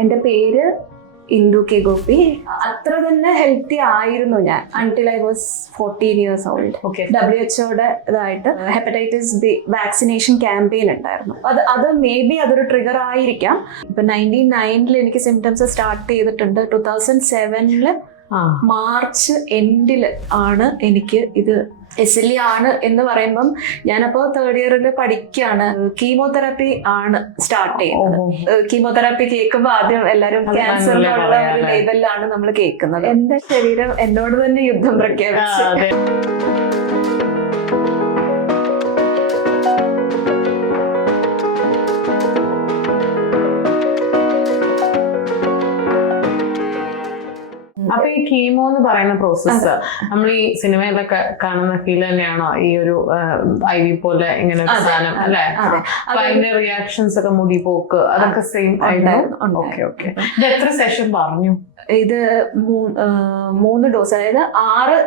എൻ്റെ പേര് ഇന്ദു കെ ഗോപി. അത്ര തന്നെ ഹെൽത്തി ആയിരുന്നു ഞാൻ until I was 14 years old. WHO ഇതായിട്ട് ഹെപ്പറ്റൈറ്റിസ് ബി വാക്സിനേഷൻ ക്യാമ്പയിൻ ഉണ്ടായിരുന്നു. അത് മേ ബി അതൊരു ട്രിഗർ ആയിരിക്കാം. ഇപ്പൊ 1999 എനിക്ക് സിംറ്റംസ് സ്റ്റാർട്ട് ചെയ്തിട്ടുണ്ട്. 2007 മാർച്ച് എൻഡിൽ ആണ് എനിക്ക് ഇത് SLE ആണ് എന്ന് പറയുമ്പം ഞാനപ്പോൾ 3rd year പഠിക്കുകയാണ്. കീമോതെറാപ്പി ആണ് സ്റ്റാർട്ട് ചെയ്യുന്നത്. കീമോതെറാപ്പി കേൾക്കുമ്പോൾ ആദ്യം എല്ലാവരും ക്യാൻസർ എന്നുള്ള ഒരു ലേബലിലാണ് നമ്മൾ കേൾക്കുന്നത്. എന്റെ ശരീരം എന്നോട് തന്നെ യുദ്ധം പ്രഖ്യാപിച്ചു. അപ്പൊ ഈ കീമോ എന്ന് പറയുന്ന പ്രോസസ്സ് നമ്മൾ ഈ സിനിമയിലൊക്കെ കാണുന്ന ഫീൽ തന്നെയാണോ ഈ ഒരു IV പോലെ ഇങ്ങനെ ഒരു സാധനം അല്ലെ? അപ്പൊ അതിന്റെ റിയാക്ഷൻസ് ഒക്കെ മുടി പോക്ക് അതൊക്കെ സെയിം ആയിരുന്നു. ഓക്കെ. ഇത് എത്ര സെഷൻ പറഞ്ഞു? ഇത് 3 ഡോസ്, അതായത് 6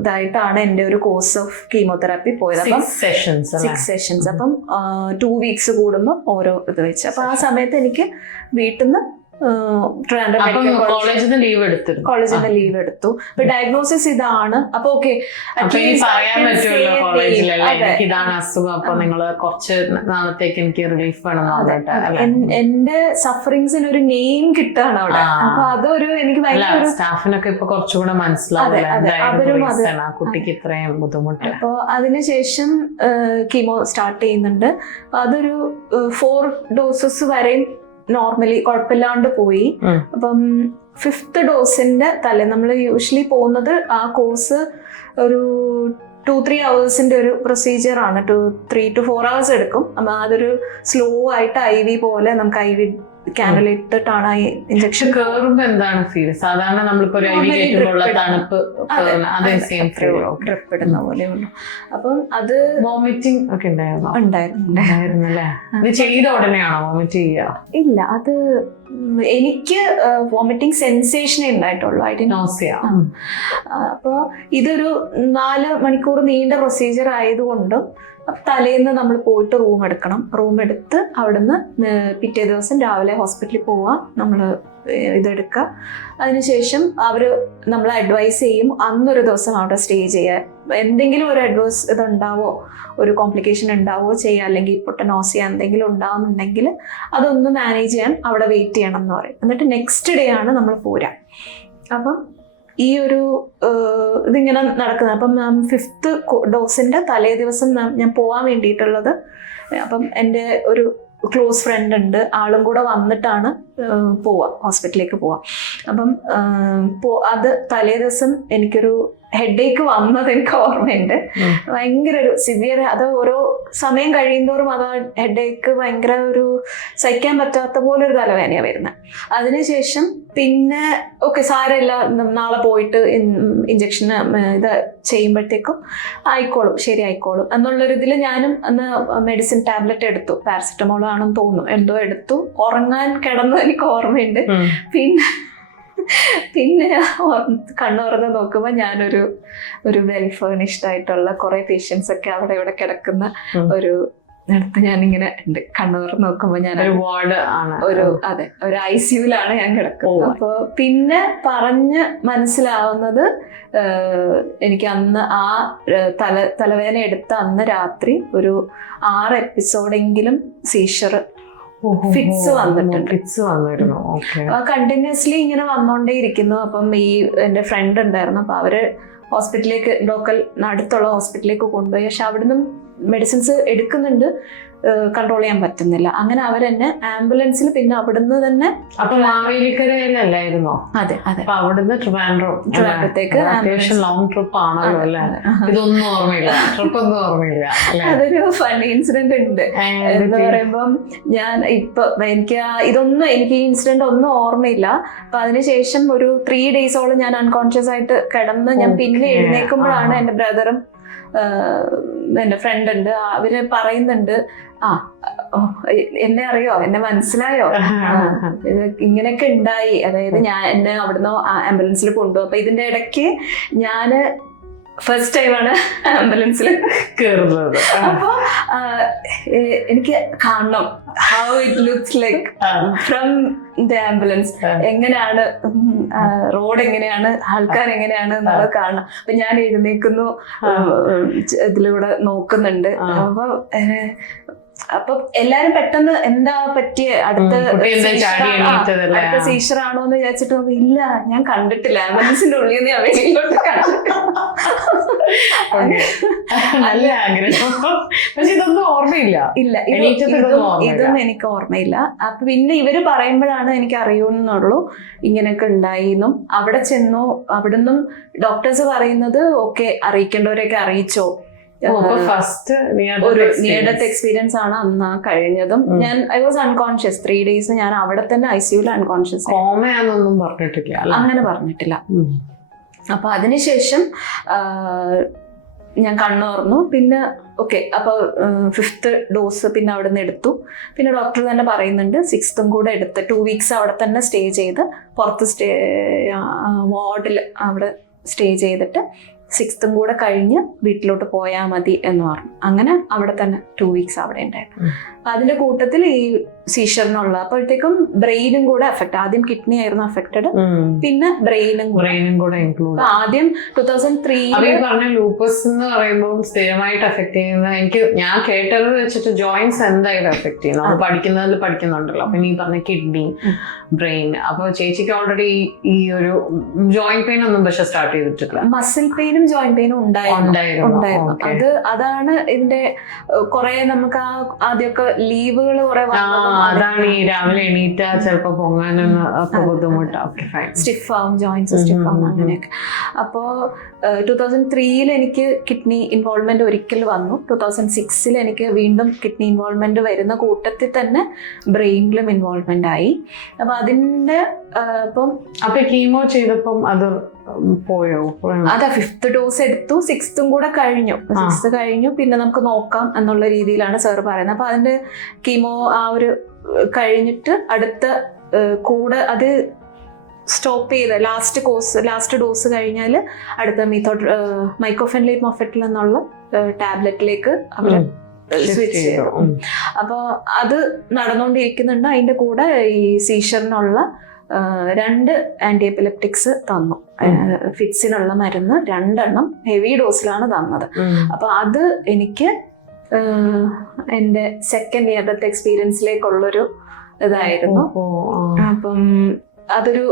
ഇതായിട്ടാണ് എൻ്റെ ഒരു കോഴ്സ് ഓഫ് കീമോതെറാപ്പി പോയത്. 6 സെഷൻസ്. അപ്പം 2 weeks കൂടുമ്പോൾ ഓരോ ഇത് വെച്ച്. അപ്പൊ ആ സമയത്ത് എനിക്ക് വീട്ടിൽ നിന്ന് കോളേജിൽ നിന്ന് ലീവ് എടുത്തു. ഡയഗ്നോസിസ് ഇതാണ്. അപ്പൊ ഓക്കെ, പറയാൻ പറ്റുമല്ലോ കോളേജിലല്ലേ എനിക്ക് ഇതാണ് അസുഖം, അപ്പൊ നിങ്ങള് കുറച്ച് നാളത്തേക്ക് എനിക്ക് റിലീഫ് വേണം. എന്റെ സഫറിങ്സിന് ഒരു നെയിം കിട്ടാണ് അവിടെ. അപ്പൊ അതൊരു എനിക്ക് സ്റ്റാഫിനൊക്കെ ഇപ്പൊ കുറച്ചുകൂടെ മനസ്സിലാവില്ല കുട്ടിക്ക് ഇത്രയും ബുദ്ധിമുട്ട്. അപ്പൊ അതിനുശേഷം കീമോ സ്റ്റാർട്ട് ചെയ്യുന്നുണ്ട്. അതൊരു 4 ഡോസസ് വരെയും നോർമലി കുഴപ്പമില്ലാണ്ട് പോയി. അപ്പം 5th ഡോസിന്റെ തലേ നമ്മൾ യൂഷ്വലി പോകുന്നത് ആ കോഴ്സ് ഒരു 2-3 hours ഒരു പ്രൊസീജിയർ ആണ്. 3 to 4 hours എടുക്കും. അപ്പം അതൊരു സ്ലോ ആയിട്ട് IV പോലെ നമുക്ക് IV ക്യാൻഡിൽ ഇട്ടിട്ടാണ് ഈ ഇഞ്ചക്ഷൻ. കേറുമ്പോ എന്താണ് ഫീൽ? സാധാരണ നമ്മളിപ്പോ തണുപ്പ് ഇടുന്ന പോലെ ഉള്ളു. അപ്പം അത് വോമിറ്റിംഗ് ഒക്കെ ഉണ്ടായിരുന്നല്ലേ? ചെയ്ത ഉടനെയാണോ വോമിറ്റ് ചെയ്യുക? ഇല്ല, അത് എനിക്ക് വോമിറ്റിംഗ് സെൻസേഷനേ ഉണ്ടായിട്ടുള്ളൂ. അപ്പോൾ ഇതൊരു 4 മണിക്കൂർ നീണ്ട പ്രൊസീജിയർ ആയതുകൊണ്ടും തലേന്ന് നമ്മൾ പോയിട്ട് റൂം എടുക്കണം. റൂം എടുത്ത് അവിടുന്ന് പിറ്റേ ദിവസം രാവിലെ ഹോസ്പിറ്റലിൽ പോവുക, നമ്മൾ ഇതെടുക്കുക. അതിനുശേഷം അവർ നമ്മളെ അഡ്വൈസ് ചെയ്യും അന്നൊരു ദിവസം അവിടെ സ്റ്റേ ചെയ്യാൻ. എന്തെങ്കിലും ഒരു അഡ്വൈസ് ഇതുണ്ടാവോ, ഒരു കോംപ്ലിക്കേഷൻ ഉണ്ടാവോ ചെയ്യുക, അല്ലെങ്കിൽ പൊട്ടനോസിയ എന്തെങ്കിലും ഉണ്ടാവുന്നുണ്ടെങ്കിൽ അതൊന്ന് മാനേജ് ചെയ്യാൻ അവിടെ വെയിറ്റ് ചെയ്യണം എന്ന് പറയും. എന്നിട്ട് നെക്സ്റ്റ് ഡേ ആണ് നമ്മൾ പോരാ. അപ്പം ഈ ഒരു ഇതിങ്ങനെ നടക്കുന്നത്. അപ്പം 5th ഡോസിന്റെ തലേ ദിവസം ഞാൻ പോവാൻ വേണ്ടിയിട്ടുള്ളത്. അപ്പം എൻ്റെ ഒരു ക്ലോസ് ഫ്രണ്ട് ഉണ്ട്, ആളും കൂടെ വന്നിട്ടാണ് ഹോസ്പിറ്റലിലേക്ക് പോവാ. അപ്പം അത് തലേ ദിവസം എനിക്കൊരു ഹെഡേക്ക് വന്നത് എനിക്ക് ഓർമ്മയുണ്ട്. ഭയങ്കര ഒരു സിവിയർ, അത് ഓരോ സമയം കഴിയുന്തോറും അത് ഹെഡേക്ക് ഭയങ്കര ഒരു സഹിക്കാൻ പറ്റാത്ത പോലെ ഒരു തലവേദനയാണ് വരുന്നത്. അതിനുശേഷം പിന്നെ ഓക്കെ സാരമില്ല, നാളെ പോയിട്ട് ഇഞ്ചക്ഷന് ഇത് ചെയ്യുമ്പോഴത്തേക്കും ശരി ആയിക്കോളും എന്നുള്ളൊരു ഇതിൽ ഞാനും അന്ന് മെഡിസിൻ ടാബ്ലറ്റ് എടുത്തു. പാരസെറ്റമോൾ ആണെന്ന് തോന്നുന്നു, എന്തോ എടുത്തു. ഉറങ്ങാൻ കിടന്നത് എനിക്ക് ഓർമ്മയുണ്ട്. പിന്നെ കണ്ണുറന്ന് നോക്കുമ്പോൾ ഞാനൊരു വെൽ ഫേർണിഷ്ഡ് ആയിട്ടുള്ള കുറെ പേഷ്യൻസ് ഒക്കെ അവിടെ ഇവിടെ കിടക്കുന്ന ഒരു അടുത്ത് ഞാനിങ്ങനെ ഉണ്ട്. കണ്ണുറന്ന് നോക്കുമ്പോൾ ഞാൻ ഒരു ICUലാണ് ഞാൻ കിടക്കുന്നത്. അപ്പോൾ പിന്നെ പറഞ്ഞ് മനസ്സിലാവുന്നത് എനിക്ക് അന്ന് ആ തലവേദന എടുത്ത അന്ന് രാത്രി ഒരു 6 എപ്പിസോഡെങ്കിലും സീഷർ ഫിറ്റ്സ് വന്നിരുന്നു. കണ്ടിന്യൂസ്ലി ഇങ്ങനെ വന്നോണ്ടേ ഇരിക്കുന്നു. അപ്പം എൻ്റെ ഫ്രണ്ട് ഉണ്ടായിരുന്നു. അപ്പൊ അവര് ഹോസ്പിറ്റലിലേക്ക് അടുത്തുള്ള ഹോസ്പിറ്റലിലേക്ക് കൊണ്ടുപോയി. പക്ഷെ അവിടുന്ന് മെഡിസിൻസ് എടുക്കുന്നുണ്ട്, കൺട്രോൾ ചെയ്യാൻ പറ്റുന്നില്ല. അങ്ങനെ അവരെന്നെ ആംബുലൻസിൽ പിന്നെ അവിടുന്ന് തന്നെ മാവേലിക്കരയിലല്ലായിരുന്നോ? അതെ. അവിടുന്ന് ട്രിവാൻഡ്രത്തേക്ക് ലോങ് ട്രിപ്പ് ആണല്ലോ അല്ലേ? ഇതൊന്നും ഓർമ്മയില്ല, ട്രിപ്പൊന്നും ഓർമ്മയില്ല. അതൊരു ഫണ്ണി ഇൻസിഡന്റ് ഉണ്ട് എന്ന് പറയുമ്പം എനിക്ക് ഈ ഇൻസിഡന്റ് ഒന്നും ഓർമ്മയില്ല. അപ്പൊ അതിനുശേഷം ഒരു 3 days ഞാൻ അൺകോൺഷ്യസ് ആയിട്ട് കിടന്ന് ഞാൻ പിന്നെ എഴുന്നേൽക്കുമ്പോഴാണ് എൻ്റെ ബ്രദറും എൻ്റെ ഫ്രണ്ട് ഉണ്ട്, അവര് പറയുന്നുണ്ട് എന്നെ അറിയോ, എന്നെ മനസ്സിലായോ, ഇങ്ങനെയൊക്കെ ഉണ്ടായി. അതായത് എന്നെ അവിടുന്ന് ആംബുലൻസിൽ കൊണ്ടുപോകും. അപ്പൊ ഇതിന്റെ ഇടയ്ക്ക് ഞാന് ഫസ്റ്റ് ടൈമാണ് ആംബുലൻസിൽ കയറുന്നത്. അപ്പൊ എനിക്ക് കാണണം how it looks like from the ambulance. എങ്ങനെയാണ് റോഡ്, എങ്ങനെയാണ് ആൾക്കാർ, എങ്ങനെയാണ് എന്നുള്ളത് കാണണം. അപ്പൊ ഞാൻ എഴുന്നേക്കുന്നു, ഇതിലൂടെ നോക്കുന്നുണ്ട്. അപ്പൊ എല്ലാരും പെട്ടെന്ന് എന്താ പറ്റിയ അടുത്ത സീഷർ ആണോ എന്ന് വിചാരിച്ചിട്ട് ഇല്ല, ഞാൻ കണ്ടിട്ടില്ല, ആംബുലൻസിന്റെ ഉള്ളിൽ നിന്ന് ഞാൻ വെളിയിലോട്ട് ഇതൊന്നും ഓർമ്മയില്ല. ഇല്ല, ഇതൊന്നും എനിക്ക് ഓർമ്മയില്ല. അപ്പൊ പിന്നെ ഇവര് പറയുമ്പോഴാണ് എനിക്ക് അറിയുന്നുള്ളൂ ഇങ്ങനെയൊക്കെ ഉണ്ടായിന്നും. അവിടെ ചെന്നു, അവിടുന്നും ഡോക്ടേഴ്സ് പറയുന്നത് ഓക്കെ, അറിയിക്കേണ്ടവരെയൊക്കെ അറിയിച്ചോ. ഒരു നിയർ ഡെത്ത് എക്സ്പീരിയൻസ് ആണ് അന്ന് കഴിഞ്ഞതും. ഞാൻ ഐ വാസ് അൺകോൺഷ്യസ് 3 days. ഞാൻ അവിടെ തന്നെ ICU അൺകോൺഷ്യസ്. അങ്ങനെ പറഞ്ഞിട്ടില്ല. അപ്പൊ അതിനുശേഷം ഞാൻ കണ്ണു തുറന്നു. പിന്നെ ഓക്കെ, അപ്പൊ 5th ഡോസ് പിന്നെ അവിടെ നിന്ന് എടുത്തു. പിന്നെ ഡോക്ടർ തന്നെ പറയുന്നുണ്ട് 6th കൂടെ എടുത്ത് 2 weeks അവിടെ തന്നെ സ്റ്റേ ചെയ്ത്, പുറത്ത് വാർഡിൽ അവിടെ സ്റ്റേ ചെയ്തിട്ട് 6th കൂടെ കഴിഞ്ഞ് വീട്ടിലോട്ട് പോയാൽ മതി എന്ന് പറഞ്ഞു. അങ്ങനെ അവിടെ തന്നെ 2 weeks അവിടെ ഉണ്ടായിരുന്നു. അപ്പൊ അതിന്റെ കൂട്ടത്തിൽ ഈ സീഷറിനുള്ള അപ്പോഴത്തേക്കും ബ്രെയിനും കൂടെ അഫക്ട്. ആദ്യം കിഡ്നി ആയിരുന്നു അഫക്റ്റഡ്, പിന്നെ ബ്രെയിനും കൂടെ ഇൻക്ലൂഡ്. ആദ്യം 2003 പറഞ്ഞ ലൂപ്പസ് എന്ന് പറയുമ്പോൾ സ്ഥിരമായിട്ട് അഫക്ട് ചെയ്യുന്ന, ഞാൻ കേട്ടത് വെച്ചിട്ട് ജോയിന്റ്സ് എന്തായാലും അഫക്ട് ചെയ്യുന്നു. നമ്മൾ പഠിക്കുന്നുണ്ടല്ലോ. പിന്നെ ഈ പറഞ്ഞ കിഡ്നി, ബ്രെയിൻ. അപ്പൊ ചേച്ചിക്ക് ഓൾറെഡി ഈ ഒരു ജോയിന്റ് പെയിൻ ഒന്നും പക്ഷെ സ്റ്റാർട്ട് ചെയ്തിട്ടില്ല. മസിൽ പെയിനും ജോയിന്റ് പെയിനും ഉണ്ടായിരുന്നു. അതാണ് ഇതിന്റെ കുറെ നമുക്ക് ആദ്യമൊക്കെ ലീവുകൾ കുറെ അതാണ് ഈ രാവിലെ എണീറ്റ ചിലപ്പോ പൊങ്ങാനൊന്ന് ബുദ്ധിമുട്ടാവും, സ്റ്റിഫ് ആവും, ജോയിന്റ്സ് സ്റ്റിഫ് ആവും, അങ്ങനെയൊക്കെ. അപ്പോ 2003 എനിക്ക് കിഡ്നി ഇൻവോൾവ്മെന്റ് ഒരിക്കൽ വന്നു. 2006 എനിക്ക് വീണ്ടും കിഡ്നി ഇൻവോൾവ്മെന്റ് വരുന്ന കൂട്ടത്തിൽ തന്നെ ബ്രെയിനിലും ഇൻവോൾവ്മെന്റ് ആയി. അപ്പൊ അതിന്റെ അപ്പൊ കീമോ ചെയ്തപ്പം അത് പോയോ? അതാ 5th ഡോസ് എടുത്തു, 6th കൂടെ കഴിഞ്ഞു. 6th കഴിഞ്ഞു, പിന്നെ നമുക്ക് നോക്കാം എന്നുള്ള രീതിയിലാണ് സാർ പറയുന്നത്. അപ്പൊ അതിന്റെ കീമോ ആ ഒരു കഴിഞ്ഞിട്ട് അടുത്ത കൂടെ അത് സ്റ്റോപ്പ് ചെയ്ത് ലാസ്റ്റ് ഡോസ് കഴിഞ്ഞാൽ അടുത്ത മൈക്കോഫെൻലേറ്റ് മൊഫെറ്റിൽ എന്നുള്ള ടാബ്ലറ്റിലേക്ക് അവർ സ്വിച്ച് ചെയ്തു. അപ്പോൾ അത് നടന്നുകൊണ്ടിരിക്കുന്നുണ്ട്. അതിന്റെ കൂടെ ഈ സീഷറിനുള്ള 2 ആന്റി എപ്പിലെപ്റ്റിക്സ് തന്നു. ഫിറ്റ്സിനുള്ള മരുന്ന് 2 ഹെവി ഡോസിലാണ് തന്നത്. അപ്പൊ അത് എനിക്ക് എൻ്റെ 2nd നിയർ ഡെത്ത് എക്സ്പീരിയൻസിലേക്കുള്ളൊരു ഇതായിരുന്നു. അപ്പം അതൊരു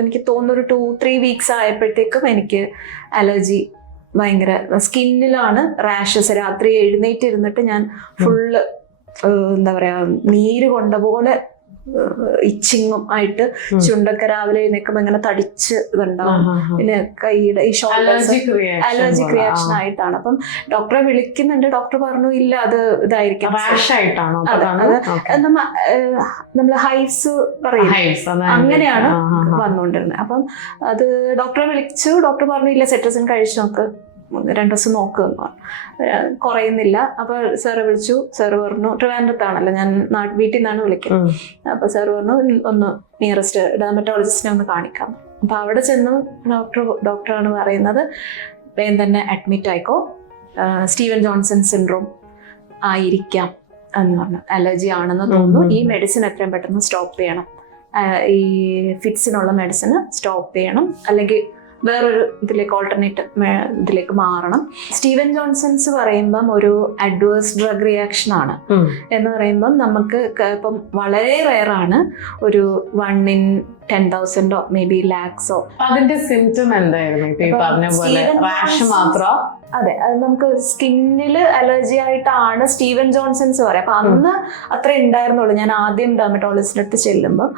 എനിക്ക് തോന്നുന്നു 2-3 weeks ആയപ്പോഴത്തേക്കും എനിക്ക് അലർജി ഭയങ്കര, സ്കിന്നിലാണ് റാഷസ്. രാത്രി എഴുന്നേറ്റിരുന്നിട്ട് ഞാൻ ഫുള്ള് എന്താ പറയാ, നീര് കൊണ്ട പോലെ ഇച്ചിങ്ങും ആയിട്ട്, ചുണ്ടൊക്കെ രാവിലെ നിൽക്കുമ്പോൾ ഇങ്ങനെ തടിച്ച് ഇതുണ്ടാവും. പിന്നെ കൈയുടെ ഈ ഷോൾഡേഴ്സ് അലർജിക് റിയാക്ഷൻ ആയിട്ടാണ്. അപ്പം ഡോക്ടറെ വിളിക്കുന്നുണ്ട്. ഡോക്ടർ പറഞ്ഞു ഇല്ല, അത് ഇതായിരിക്കും, നമ്മള് ഹൈവ്സ് പറയും, അങ്ങനെയാണ് വന്നുകൊണ്ടിരുന്നത്. അപ്പം അത് ഡോക്ടറെ വിളിച്ചു. ഡോക്ടർ പറഞ്ഞു ഇല്ല, സെട്രസിൻ കഴിച്ചു നോക്ക്, 2 ദിവസം നോക്കുക, കുറയുന്നില്ല. അപ്പൊ സാറ് വിളിച്ചു. സാറ് പറഞ്ഞു, ട്രിവാൻഡ്രത്താണല്ലോ, ഞാൻ വീട്ടിൽ നിന്നാണ് വിളിക്കുന്നത്. അപ്പൊ സാറ് പറഞ്ഞു ഒന്ന് നിയറസ്റ്റ് ഡെർമറ്റോളജിസ്റ്റിനെ ഒന്ന് കാണിക്കാം. അപ്പൊ അവിടെ ചെന്ന് ഡോക്ടറാണ് പറയുന്നത് വേഗം തന്നെ അഡ്മിറ്റ് ആയിക്കോ, സ്റ്റീവൻ ജോൺസൺ സിൻഡ്രോം ആയിരിക്കാം എന്ന് പറഞ്ഞു. അലർജി ആണെന്ന് തോന്നുന്നു. ഈ മെഡിസിൻ എത്രയും പെട്ടെന്ന് സ്റ്റോപ്പ് ചെയ്യണം, ഈ ഫിറ്റ്സിനുള്ള മെഡിസിന് സ്റ്റോപ്പ് ചെയ്യണം, അല്ലെങ്കിൽ വേറൊരു ഇതിലേക്ക് ഓൾട്ടർനേറ്റ് ഇതിലേക്ക് മാറണം. സ്റ്റീവൻ ജോൺസൺസ് പറയുമ്പം ഒരു അഡ്വേഴ്സ് ഡ്രഗ് റിയാക്ഷൻ ആണ് എന്ന് പറയുമ്പം നമുക്ക് ഇപ്പം വളരെ റെയറാണ്, ഒരു 1 in 10,000 മേ ബി ലാക്സോ. അതിന്റെ സിംറ്റം എന്തായിരുന്നു? അതെ, അത് നമുക്ക് സ്കിന്നിൽ അലർജി ആയിട്ടാണ് സ്റ്റീവൻ ജോൺസൺസ് പറയാം. അപ്പൊ അന്ന് അത്ര ഉണ്ടായിരുന്നുള്ളൂ. ഞാൻ ആദ്യം ഡെർമറ്റോളജിസ്റ്റിന്റെ അടുത്ത് ചെല്ലുമ്പോൾ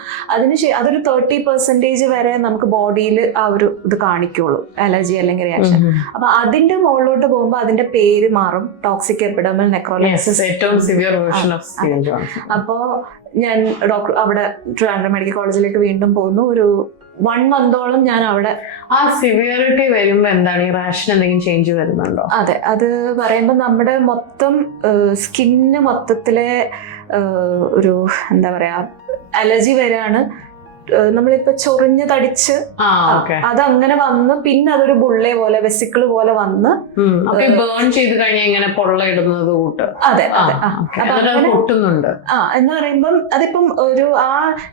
അതൊരു 30% വരെ നമുക്ക് ബോഡിയിൽ ആ ഒരു ഇത് കാണിക്കുള്ളൂ, അലർജി അല്ലെങ്കിൽ റിയാക്ഷൻ. അപ്പൊ അതിന്റെ മുകളിലോട്ട് പോകുമ്പോൾ അതിന്റെ പേര് മാറും, ടോക്സിക് എപ്പിഡെർമൽ നെക്രോലൈസിസ്. അപ്പോ ഞാൻ അവിടെ ട്രിവാൻഡ്രം മെഡിക്കൽ കോളേജിലേക്ക് വീണ്ടും പോകുന്നു. ഒരു 1 month ഞാൻ അവിടെ. ആ സിവിയറിറ്റി വരുമ്പോ എന്താണ് ഈ റാഷൻ എന്തെങ്കിലും ചേഞ്ച് വരുന്നുണ്ടോ? അതെ, അത് പറയുമ്പോൾ നമ്മുടെ മൊത്തം സ്കിന്ന് മൊത്തത്തിലെ ഒരു എന്താ പറയാ അലർജി വരാണ്. നമ്മളിപ്പോ ചൊറിഞ്ഞ് തടിച്ച് അതങ്ങനെ വന്ന് പിന്നെ അതൊരു ബുള്ളെ പോലെ വെസിക്കിള് പോലെ വന്ന് ബേൺ ചെയ്ത് കഴിഞ്ഞാൽ ഇങ്ങനെ പൊള്ള ഇടുന്നത് കൂട്ട്. അതെ അതെ. പൊട്ടുന്നുണ്ട് എന്ന് പറയുമ്പം അതിപ്പം ഒരു ആ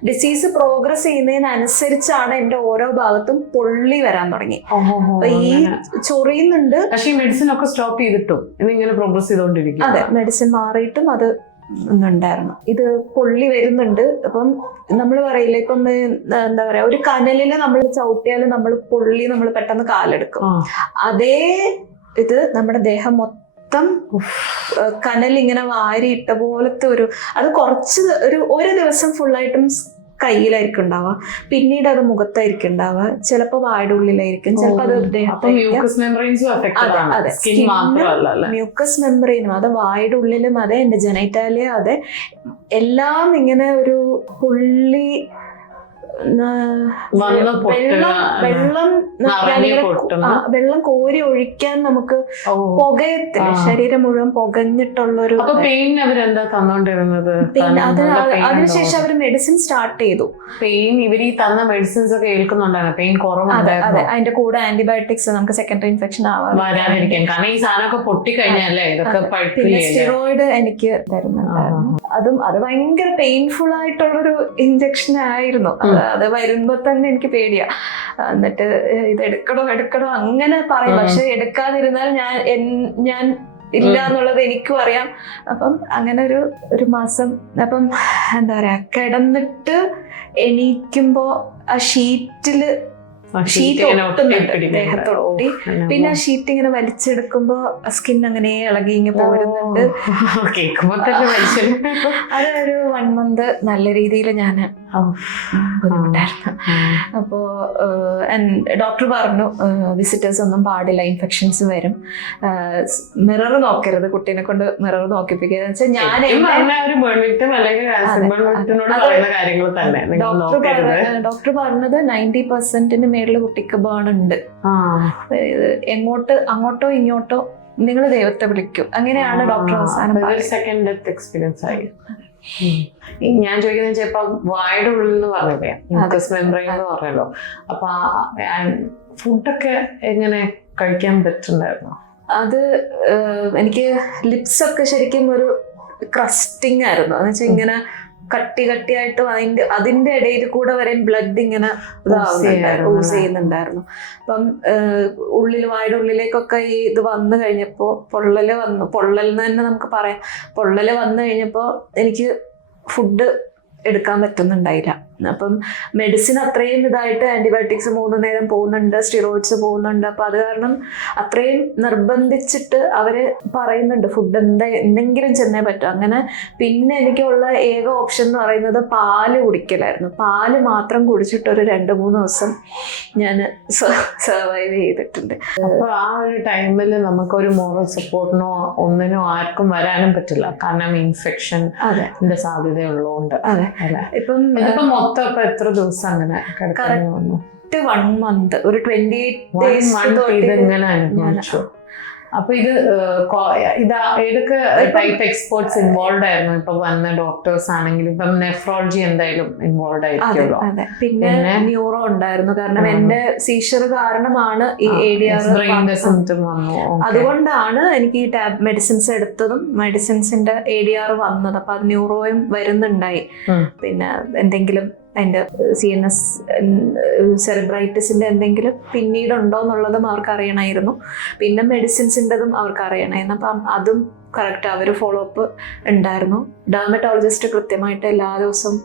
ഡിസീസ് പ്രോഗ്രസ് ചെയ്യുന്നതിനനുസരിച്ചാണ് എന്റെ ഓരോ ഭാഗത്തും പൊള്ളി വരാൻ തുടങ്ങി. അപ്പൊ ഈ ചൊറിയുന്നുണ്ട്. പക്ഷേ ഈ മെഡിസിൻ ഒക്കെ സ്റ്റോപ്പ് ചെയ്തിട്ടും ഇതിങ്ങനെ പ്രോഗ്രസ് ചെയ്തോണ്ടിരിക്കും. അതെ, മെഡിസിൻ മാറിയിട്ടും അത് ഉണ്ടായിരുന്നു. ഇത് പൊള്ളി വരുന്നുണ്ട്. അപ്പം നമ്മൾ പറയില്ല, ഇപ്പം എന്താ പറയാ, ഒരു കനലില് നമ്മൾ ചവിട്ടിയാൽ നമ്മൾ പൊള്ളി നമ്മൾ പെട്ടെന്ന് കാലെടുക്കും. അതേ ഇത് നമ്മുടെ ദേഹം മൊത്തം കനലിങ്ങനെ വാരിയിട്ട പോലത്തെ അത് കുറച്ച് ഒരു ദിവസം ഫുള്ളായിട്ടും കയ്യിലായിരിക്കും ഉണ്ടാവുക, പിന്നീട് അത് മുഖത്തായിരിക്കും ഉണ്ടാവുക, ചിലപ്പോൾ വായുടെ ഉള്ളിലായിരിക്കും, ചിലപ്പോൾ അത് മ്യൂക്കസ് മെമ്പറൈനും അത് വായുടെ ഉള്ളിലും അതെ, എന്റെ ജനൈറ്റാലിയ അതെ, എല്ലാം ഇങ്ങനെ ഒരു പുള്ളി വെള്ളം കോരി ഒഴിക്കാൻ നമുക്ക് പുകയത്തില്ല, ശരീരം മുഴുവൻ പുകഞ്ഞിട്ടുള്ളൊരു. അതിനുശേഷം അവർ മെഡിസിൻ സ്റ്റാർട്ട് ചെയ്തു. പെയിൻ ഇവർ ഈ തന്ന മെഡിസിൻസ് ഒക്കെ ഏൽക്കുന്നുണ്ടായിരുന്നു, പെയിൻ കുറവുണ്ടായിരുന്നു. അതെ, അതിന്റെ കൂടെ ആന്റിബയോട്ടിക്സ് നമുക്ക് സെക്കൻഡറി ഇൻഫെക്ഷൻ വരാതിരിക്കാൻ, കാരണം ഈ സാധനമൊക്കെ പൊട്ടിക്കഴിഞ്ഞാലേ ഇതൊക്കെ. പിന്നെ സ്റ്റിറോയിഡ് എനിക്ക് തരുന്നുണ്ടായിരുന്നു. അത് ഭയങ്കര പെയിൻഫുൾ ആയിട്ടുള്ളൊരു ഇഞ്ചക്ഷൻ ആയിരുന്നു. അത് വരുമ്പോ തന്നെ എനിക്ക് പേടിയാ. എന്നിട്ട് ഇത് എടുക്കണോ അങ്ങനെ പറയും, പക്ഷെ എടുക്കാതിരുന്നാൽ ഞാൻ ഇല്ല എന്നുള്ളത് എനിക്കും അറിയാം. അപ്പം അങ്ങനെ ഒരു മാസം അപ്പം എന്താ പറയാ, കിടന്നിട്ട് എണീക്കുമ്പോ ആ ഷീറ്റ് ഒട്ടുന്നുണ്ട് ദേഹത്തൊട്ടി. പിന്നെ ആ ഷീറ്റ് ഇങ്ങനെ വലിച്ചെടുക്കുമ്പോ സ്കിൻ അങ്ങനെ ഇളകി ഇങ്ങനെ പോരുന്നുണ്ട്. അതൊരു 1 month നല്ല രീതിയിൽ ഞാൻ ബുദ്ധിമുട്ടായിരുന്നു. അപ്പോ ഡോക്ടർ പറഞ്ഞു വിസിറ്റേഴ്സ് ഒന്നും പാടില്ല, ഇൻഫെക്ഷൻസ് വരും, മിറർ നോക്കരുത്, കുട്ടീനെ കൊണ്ട് മിറർ നോക്കിപ്പിക്കുക. ഡോക്ടർ പറഞ്ഞത് 90% മേളില് കുട്ടിക്ക് ബേൺ ഉണ്ട്. അങ്ങോട്ടോ ഇങ്ങോട്ടോ നിങ്ങൾ ദൈവത്തെ വിളിക്കും, അങ്ങനെയാണ് ഡോക്ടർ അവസാനം. എക്സ്പീരിയൻസ് ആയി. ഞാൻ ചോദിക്കുന്നത് ചിലപ്പോ വായുടെ ഉള്ളിൽ എന്ന് പറഞ്ഞില്ലേ, മ്യൂക്കസ് മെമ്പറൈൻ എന്ന് പറഞ്ഞല്ലോ, അപ്പൊ ഫുഡൊക്കെ എങ്ങനെ കഴിക്കാൻ പറ്റുന്നുണ്ടായിരുന്നു? അത് എനിക്ക് ലിപ്സ് ഒക്കെ ശരിക്കും ഒരു ക്രസ്റ്റിംഗ് ആയിരുന്നു. എന്ന് വെച്ചാൽ ഇങ്ങനെ കട്ടിയായിട്ട് അതിന്റെ ഇടയിൽ കൂടെ വരെ ബ്ലഡ് ഇങ്ങനെ യൂസ് ചെയ്യുന്നുണ്ടായിരുന്നു. അപ്പം വായുടെ ഉള്ളിലേക്കൊക്കെ ഇത് വന്നു കഴിഞ്ഞപ്പോ പൊള്ളൽ തന്നെ നമുക്ക് പറയാം. പൊള്ളല് വന്നു കഴിഞ്ഞപ്പോ എനിക്ക് ഫുഡ് എടുക്കാൻ പറ്റുന്നുണ്ടായില്ല. അപ്പം മെഡിസിൻ അത്രയും ഇതായിട്ട് ആന്റിബയോട്ടിക്സ് 3 നേരം പോകുന്നുണ്ട്, സ്റ്റിറോയിഡ്സ് പോകുന്നുണ്ട്. അപ്പൊ അത് കാരണം അത്രയും നിർബന്ധിച്ചിട്ട് അവര് പറയുന്നുണ്ട് ഫുഡ് എന്തെങ്കിലും ചെന്നേ പറ്റും. അങ്ങനെ പിന്നെ എനിക്കുള്ള ഏക ഓപ്ഷൻ എന്ന് പറയുന്നത് പാല് കുടിക്കലായിരുന്നു. പാല് മാത്രം കുടിച്ചിട്ട് ഒരു 2-3 ദിവസം ഞാൻ സർവൈവ് ചെയ്തിട്ടുണ്ട്. അപ്പൊ ആ ഒരു ടൈമിൽ നമുക്കൊരു മോറൽ സപ്പോർട്ടിനോ ഒന്നിനോ ആർക്കും വരാനും പറ്റില്ല, കാരണം ഇൻഫെക്ഷൻ സാധ്യതയുള്ളതുകൊണ്ട്. ഇപ്പം മൊത്തം എത്ര ദിവസം അങ്ങനെ വന്നു? 1 month, ഒരു 28 days ഇതെങ്ങനെ അനുഭവിച്ചു? അപ്പൊ ഏതൊക്കെ ടൈപ്പ് എക്സ്പേർട്സ് ഇൻവോൾവ് ആയിരുന്നു? ഇപ്പൊ വന്ന ഡോക്ടേഴ്സ് ആണെങ്കിലും ഇപ്പം നെഫ്രോളജി എന്തായാലും ഇൻവോൾവ് ആയിരിക്കുമല്ലോ. പിന്നെ ന്യൂറോ ഉണ്ടായിരുന്നു, കാരണം എന്റെ സീഷർ കാരണമാണ് ഈ ADR വന്നു. അതുകൊണ്ടാണ് എനിക്ക് ഈ മെഡിസിൻസ് എടുത്തതും മെഡിസിൻസിന്റെ ADR വന്നത്. അപ്പൊ അത് ന്യൂറോയും വരുന്നുണ്ടായി. പിന്നെ എന്തെങ്കിലും അതിന്റെ CNS സെറിബ്രൈറ്റിസിന്റെ എന്തെങ്കിലും പിന്നീടുണ്ടോ എന്നുള്ളതും അവർക്ക് അറിയണമായിരുന്നു. പിന്നെ മെഡിസിൻസിൻ്റെതും അവർക്ക് അറിയണമായിരുന്നു. അപ്പം അതും കറക്റ്റ് അവർ ഫോളോ അപ്പ് ഉണ്ടായിരുന്നു. ഡെർമറ്റോളജിസ്റ്റ് കൃത്യമായിട്ട് എല്ലാ ദിവസവും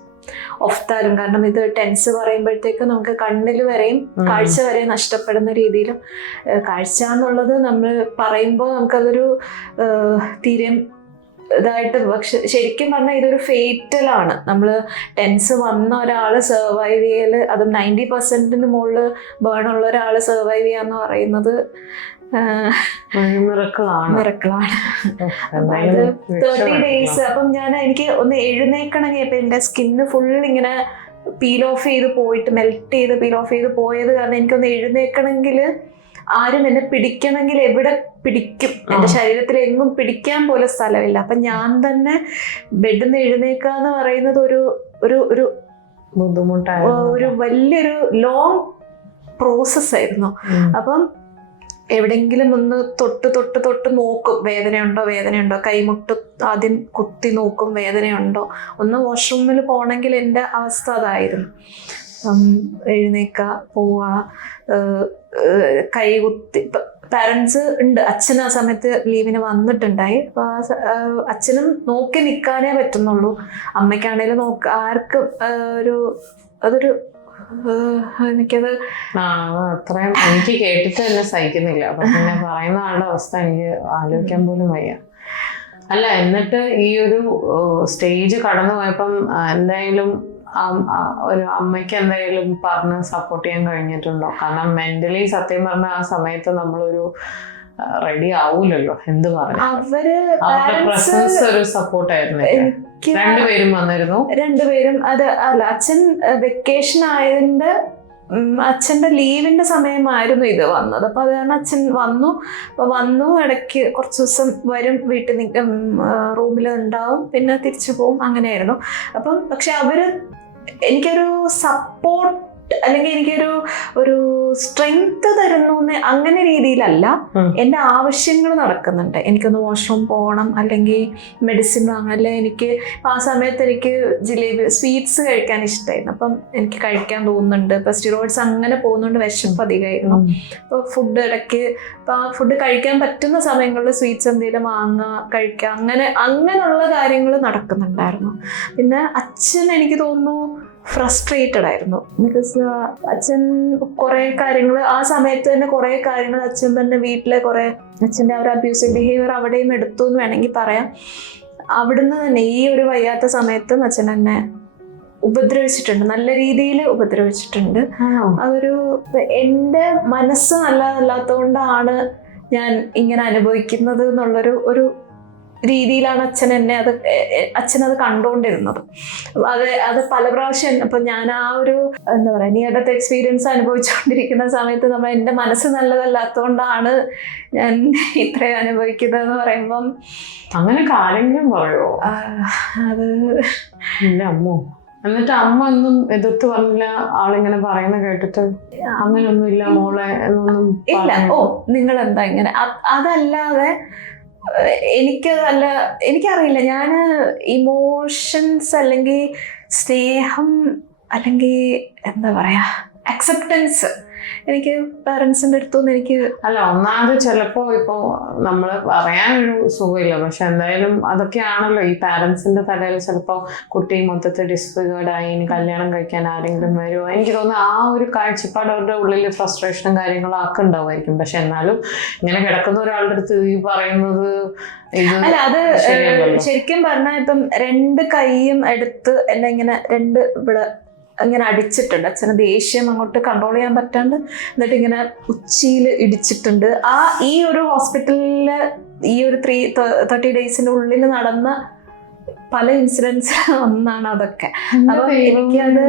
ഒഫ്താലും, കാരണം ഇത് ടെൻസ് പറയുമ്പോഴത്തേക്ക് നമുക്ക് കണ്ണിൽ വരെയും കാഴ്ച വരെ നഷ്ടപ്പെടുന്ന രീതിയിലും, കാഴ്ച എന്നുള്ളത് നമ്മൾ പറയുമ്പോൾ നമുക്കതൊരു തീരെ ഇതായിട്ട്, പക്ഷെ ശരിക്കും പറഞ്ഞാൽ ഇതൊരു ഫേറ്റലാണ്. നമ്മൾ ടെൻസ് വന്ന ഒരാള് സർവൈവ് ചെയ്യല്, അതും 90% മുകളിൽ ബേൺ ഉള്ള ഒരാള് സർവൈവ് ചെയ്യാന്ന് പറയുന്നത് മിറക്കിളാണ്. 30 days. അപ്പം എനിക്ക് ഒന്ന് എഴുന്നേക്കണമെങ്കിൽ ഇപ്പൊ എന്റെ സ്കിന്ന് ഫുൾ ഇങ്ങനെ പീൽ ഓഫ് ചെയ്ത് പോയിട്ട് പീൽ ഓഫ് ചെയ്ത് പോയത് കാരണം എനിക്കൊന്ന് എഴുന്നേക്കണമെങ്കിൽ, ആരും എന്നെ പിടിക്കണമെങ്കിൽ എവിടെ പിടിക്കും, എന്റെ ശരീരത്തിൽ എങ്ങും പിടിക്കാൻ പോലെ സ്ഥലമില്ല. അപ്പൊ ഞാൻ തന്നെ ബെഡിൽ നിന്ന് എഴുന്നേക്കാന്ന് പറയുന്നത് ഒരു ബുദ്ധിമുട്ടായിരുന്നു. ഒരു വലിയൊരു ലോങ് പ്രോസസ് ആയിരുന്നു. അപ്പം എവിടെങ്കിലും ഒന്ന് തൊട്ട് നോക്കും, വേദനയുണ്ടോ, കൈമുട്ട് ആദ്യം കുത്തി നോക്കും വേദനയുണ്ടോ, ഒന്ന് വാഷ്റൂമിൽ പോകണമെങ്കിൽ എൻ്റെ അവസ്ഥ അതായിരുന്നു. എഴുന്നേക്ക പോവാ, കൈ കുത്തി. പാരൻസ് ഉണ്ട്, അച്ഛൻ ആ സമയത്ത് ലീവിന് വന്നിട്ടുണ്ടായി. അപ്പൊ അച്ഛനും നോക്കി നിൽക്കാനേ പറ്റുന്നുള്ളൂ. അമ്മയ്ക്കാണേലും ആർക്കും അതൊരു എനിക്കത് അത്രയും എനിക്ക് കേട്ടിട്ട് തന്നെ സഹിക്കുന്നില്ല. അപ്പൊ പിന്നെ പറയുന്ന ആളുടെ അവസ്ഥ എനിക്ക് ആലോചിക്കാൻ പോലും വയ്യ. അല്ല, എന്നിട്ട് ഈ ഒരു സ്റ്റേജ് കടന്നു പോയപ്പം എന്തായാലും ഒരു അമ്മയ്ക്ക് എന്തായാലും പറഞ്ഞ് സപ്പോർട്ട് ചെയ്യാൻ കഴിഞ്ഞിട്ടുണ്ടോ? കാരണം മെന്റലി സത്യം പറഞ്ഞ ആ സമയത്ത് നമ്മളൊരു റെഡി ആവൂലല്ലോ. എന്ത് പറഞ്ഞു, അവരുടെ പ്രസൻസ് ഒരു സപ്പോർട്ടായിരുന്നു. രണ്ടുപേരും വന്നിരുന്നു. രണ്ടുപേരും അല്ല, അച്ഛൻ വെക്കേഷൻ ആയതിന്റെ അച്ഛൻ്റെ ലീവിന്റെ സമയമായിരുന്നു ഇത് വന്നത്. അപ്പൊ അത് കാരണം അച്ഛൻ വന്നു ഇടയ്ക്ക് കുറച്ച് ദിവസം വരും, വീട്ടിൽ റൂമിൽ ഉണ്ടാവും, പിന്നെ തിരിച്ചു പോവും, അങ്ങനെയായിരുന്നു. അപ്പം പക്ഷെ എനിക്കൊരു സപ്പോർട്ട് അല്ലെങ്കിൽ എനിക്കൊരു സ്ട്രെങ്ത് തരുന്നു അങ്ങനെ രീതിയിലല്ല. എൻ്റെ ആവശ്യങ്ങൾ നടക്കുന്നുണ്ട്. എനിക്കൊന്ന് വാഷ്റൂം പോകണം, അല്ലെങ്കിൽ മെഡിസിൻ വാങ്ങണം, അല്ലെങ്കിൽ എനിക്ക് ആ സമയത്ത് എനിക്ക് ജിലേബി സ്വീറ്റ്സ് കഴിക്കാൻ ഇഷ്ടമായിരുന്നു. അപ്പം എനിക്ക് കഴിക്കാൻ തോന്നുന്നുണ്ട്. ഇപ്പം സ്റ്റിറോയിഡ്സ് അങ്ങനെ പോകുന്നുണ്ട്, വിശപ്പ് അധികമായിരുന്നു. അപ്പോൾ ഫുഡ് ഇടയ്ക്ക് ഇപ്പം ആ ഫുഡ് കഴിക്കാൻ പറ്റുന്ന സമയങ്ങളിൽ സ്വീറ്റ്സ് എന്തെങ്കിലും വാങ്ങുക, കഴിക്കുക, അങ്ങനെയുള്ള കാര്യങ്ങൾ നടക്കുന്നുണ്ടായിരുന്നു. പിന്നെ അച്ഛൻ എനിക്ക് തോന്നുന്നു ഫ്രസ്ട്രേറ്റഡ് ആയിരുന്നു. ബിക്കോസ് അച്ഛൻ കുറേ കാര്യങ്ങൾ ആ സമയത്ത് തന്നെ കുറേ കാര്യങ്ങൾ അച്ഛൻ തന്നെ വീട്ടിലെ അച്ഛൻ്റെ ആ ഒരു അബ്യൂസീവ് ബിഹേവിയർ അവിടെയും എടുത്തു എന്ന് വേണമെങ്കിൽ പറയാം. അവിടുന്ന് തന്നെ ഈ ഒരു വയ്യാത്ത സമയത്തും അച്ഛൻ എന്നെ ഉപദ്രവിച്ചിട്ടുണ്ട്, നല്ല രീതിയിൽ ഉപദ്രവിച്ചിട്ടുണ്ട്. എൻ്റെ മനസ്സ് നല്ലതല്ലാത്തതുകൊണ്ടാണ് ഞാൻ ഇങ്ങനെ അനുഭവിക്കുന്നത് എന്നുള്ളൊരു രീതിയിലാണ് അച്ഛനത് കണ്ടുകൊണ്ടിരുന്നത്. അത് പല പ്രാവശ്യം ഇപ്പൊ ഞാൻ ആ ഒരു എന്താ പറയാ നിയർ ഡെത്ത് എക്സ്പീരിയൻസ് അനുഭവിച്ചുകൊണ്ടിരിക്കുന്ന സമയത്ത് എൻ്റെ മനസ്സ് നല്ലതല്ലാത്തതുകൊണ്ടാണ് ഞാൻ ഇത്രയും അനുഭവിക്കുന്നത് എന്ന് പറയുമ്പം അങ്ങനെ കാര്യങ്ങളും പറയോ? അത് അമ്മോ. എന്നിട്ട് അമ്മ ഒന്നും എതിർത്ത് പറഞ്ഞില്ല? ആളിങ്ങനെ പറയുന്ന കേട്ടിട്ട് അങ്ങനെയൊന്നും ഇല്ല മോളെ എന്നൊന്നും ഇല്ല. നിങ്ങൾ എന്താ ഇങ്ങനെ, അതല്ലാതെ എനിക്കറിയില്ല. ഞാൻ ഇമോഷൻസ് അല്ലെങ്കിൽ സ്നേഹം അല്ലെങ്കിൽ എന്താ പറയാ അക്സെപ്റ്റൻസ് എനിക്ക് പാരൻസിന്റെ അടുത്തൊന്നും എനിക്ക് അല്ല. ഒന്നാമത് ചിലപ്പോ ഇപ്പോ നമ്മള് പറയാനൊരു സുഖമില്ല, പക്ഷെ എന്തായാലും അതൊക്കെയാണല്ലോ ഈ പാരൻസിന്റെ തലയിൽ. ചിലപ്പോ കുട്ടി മൊത്തത്തിൽ ഡിസ്ഫിഗേർഡ് ആയി, ഇനി കല്യാണം കഴിക്കാൻ ആരെങ്കിലും വരുമോ? എനിക്ക് തോന്നുന്നു ആ ഒരു കാഴ്ചപ്പാട് അവരുടെ ഉള്ളിൽ ഫ്രസ്ട്രേഷനും കാര്യങ്ങളും ഒക്കെ ഉണ്ടാവുമായിരിക്കും. പക്ഷെ എന്നാലും ഇങ്ങനെ കിടക്കുന്ന ഒരാളുടെ അടുത്ത് ഈ പറയുന്നത് അല്ല, അത് ശരിക്കും പറഞ്ഞാൽ ഇപ്പം രണ്ട് കൈയും എടുത്ത് എന്നെ ഇങ്ങനെ ഇവിടെ ഇങ്ങനെ അടിച്ചിട്ടുണ്ട്. അച്ഛന് ദേഷ്യം അങ്ങോട്ട് കൺട്രോൾ ചെയ്യാൻ പറ്റാണ്ട് എന്നിട്ട് ഇങ്ങനെ ഉച്ചിയിൽ ഇടിച്ചിട്ടുണ്ട്. ഈ ഒരു ഹോസ്പിറ്റലില് ഈ ഒരു 30 ഡേയ്സിന്റെ ഉള്ളിൽ നടന്ന പല ഇൻസിഡൻസ് ഒന്നാണ് അതൊക്കെ. അപ്പൊ എനിക്കത്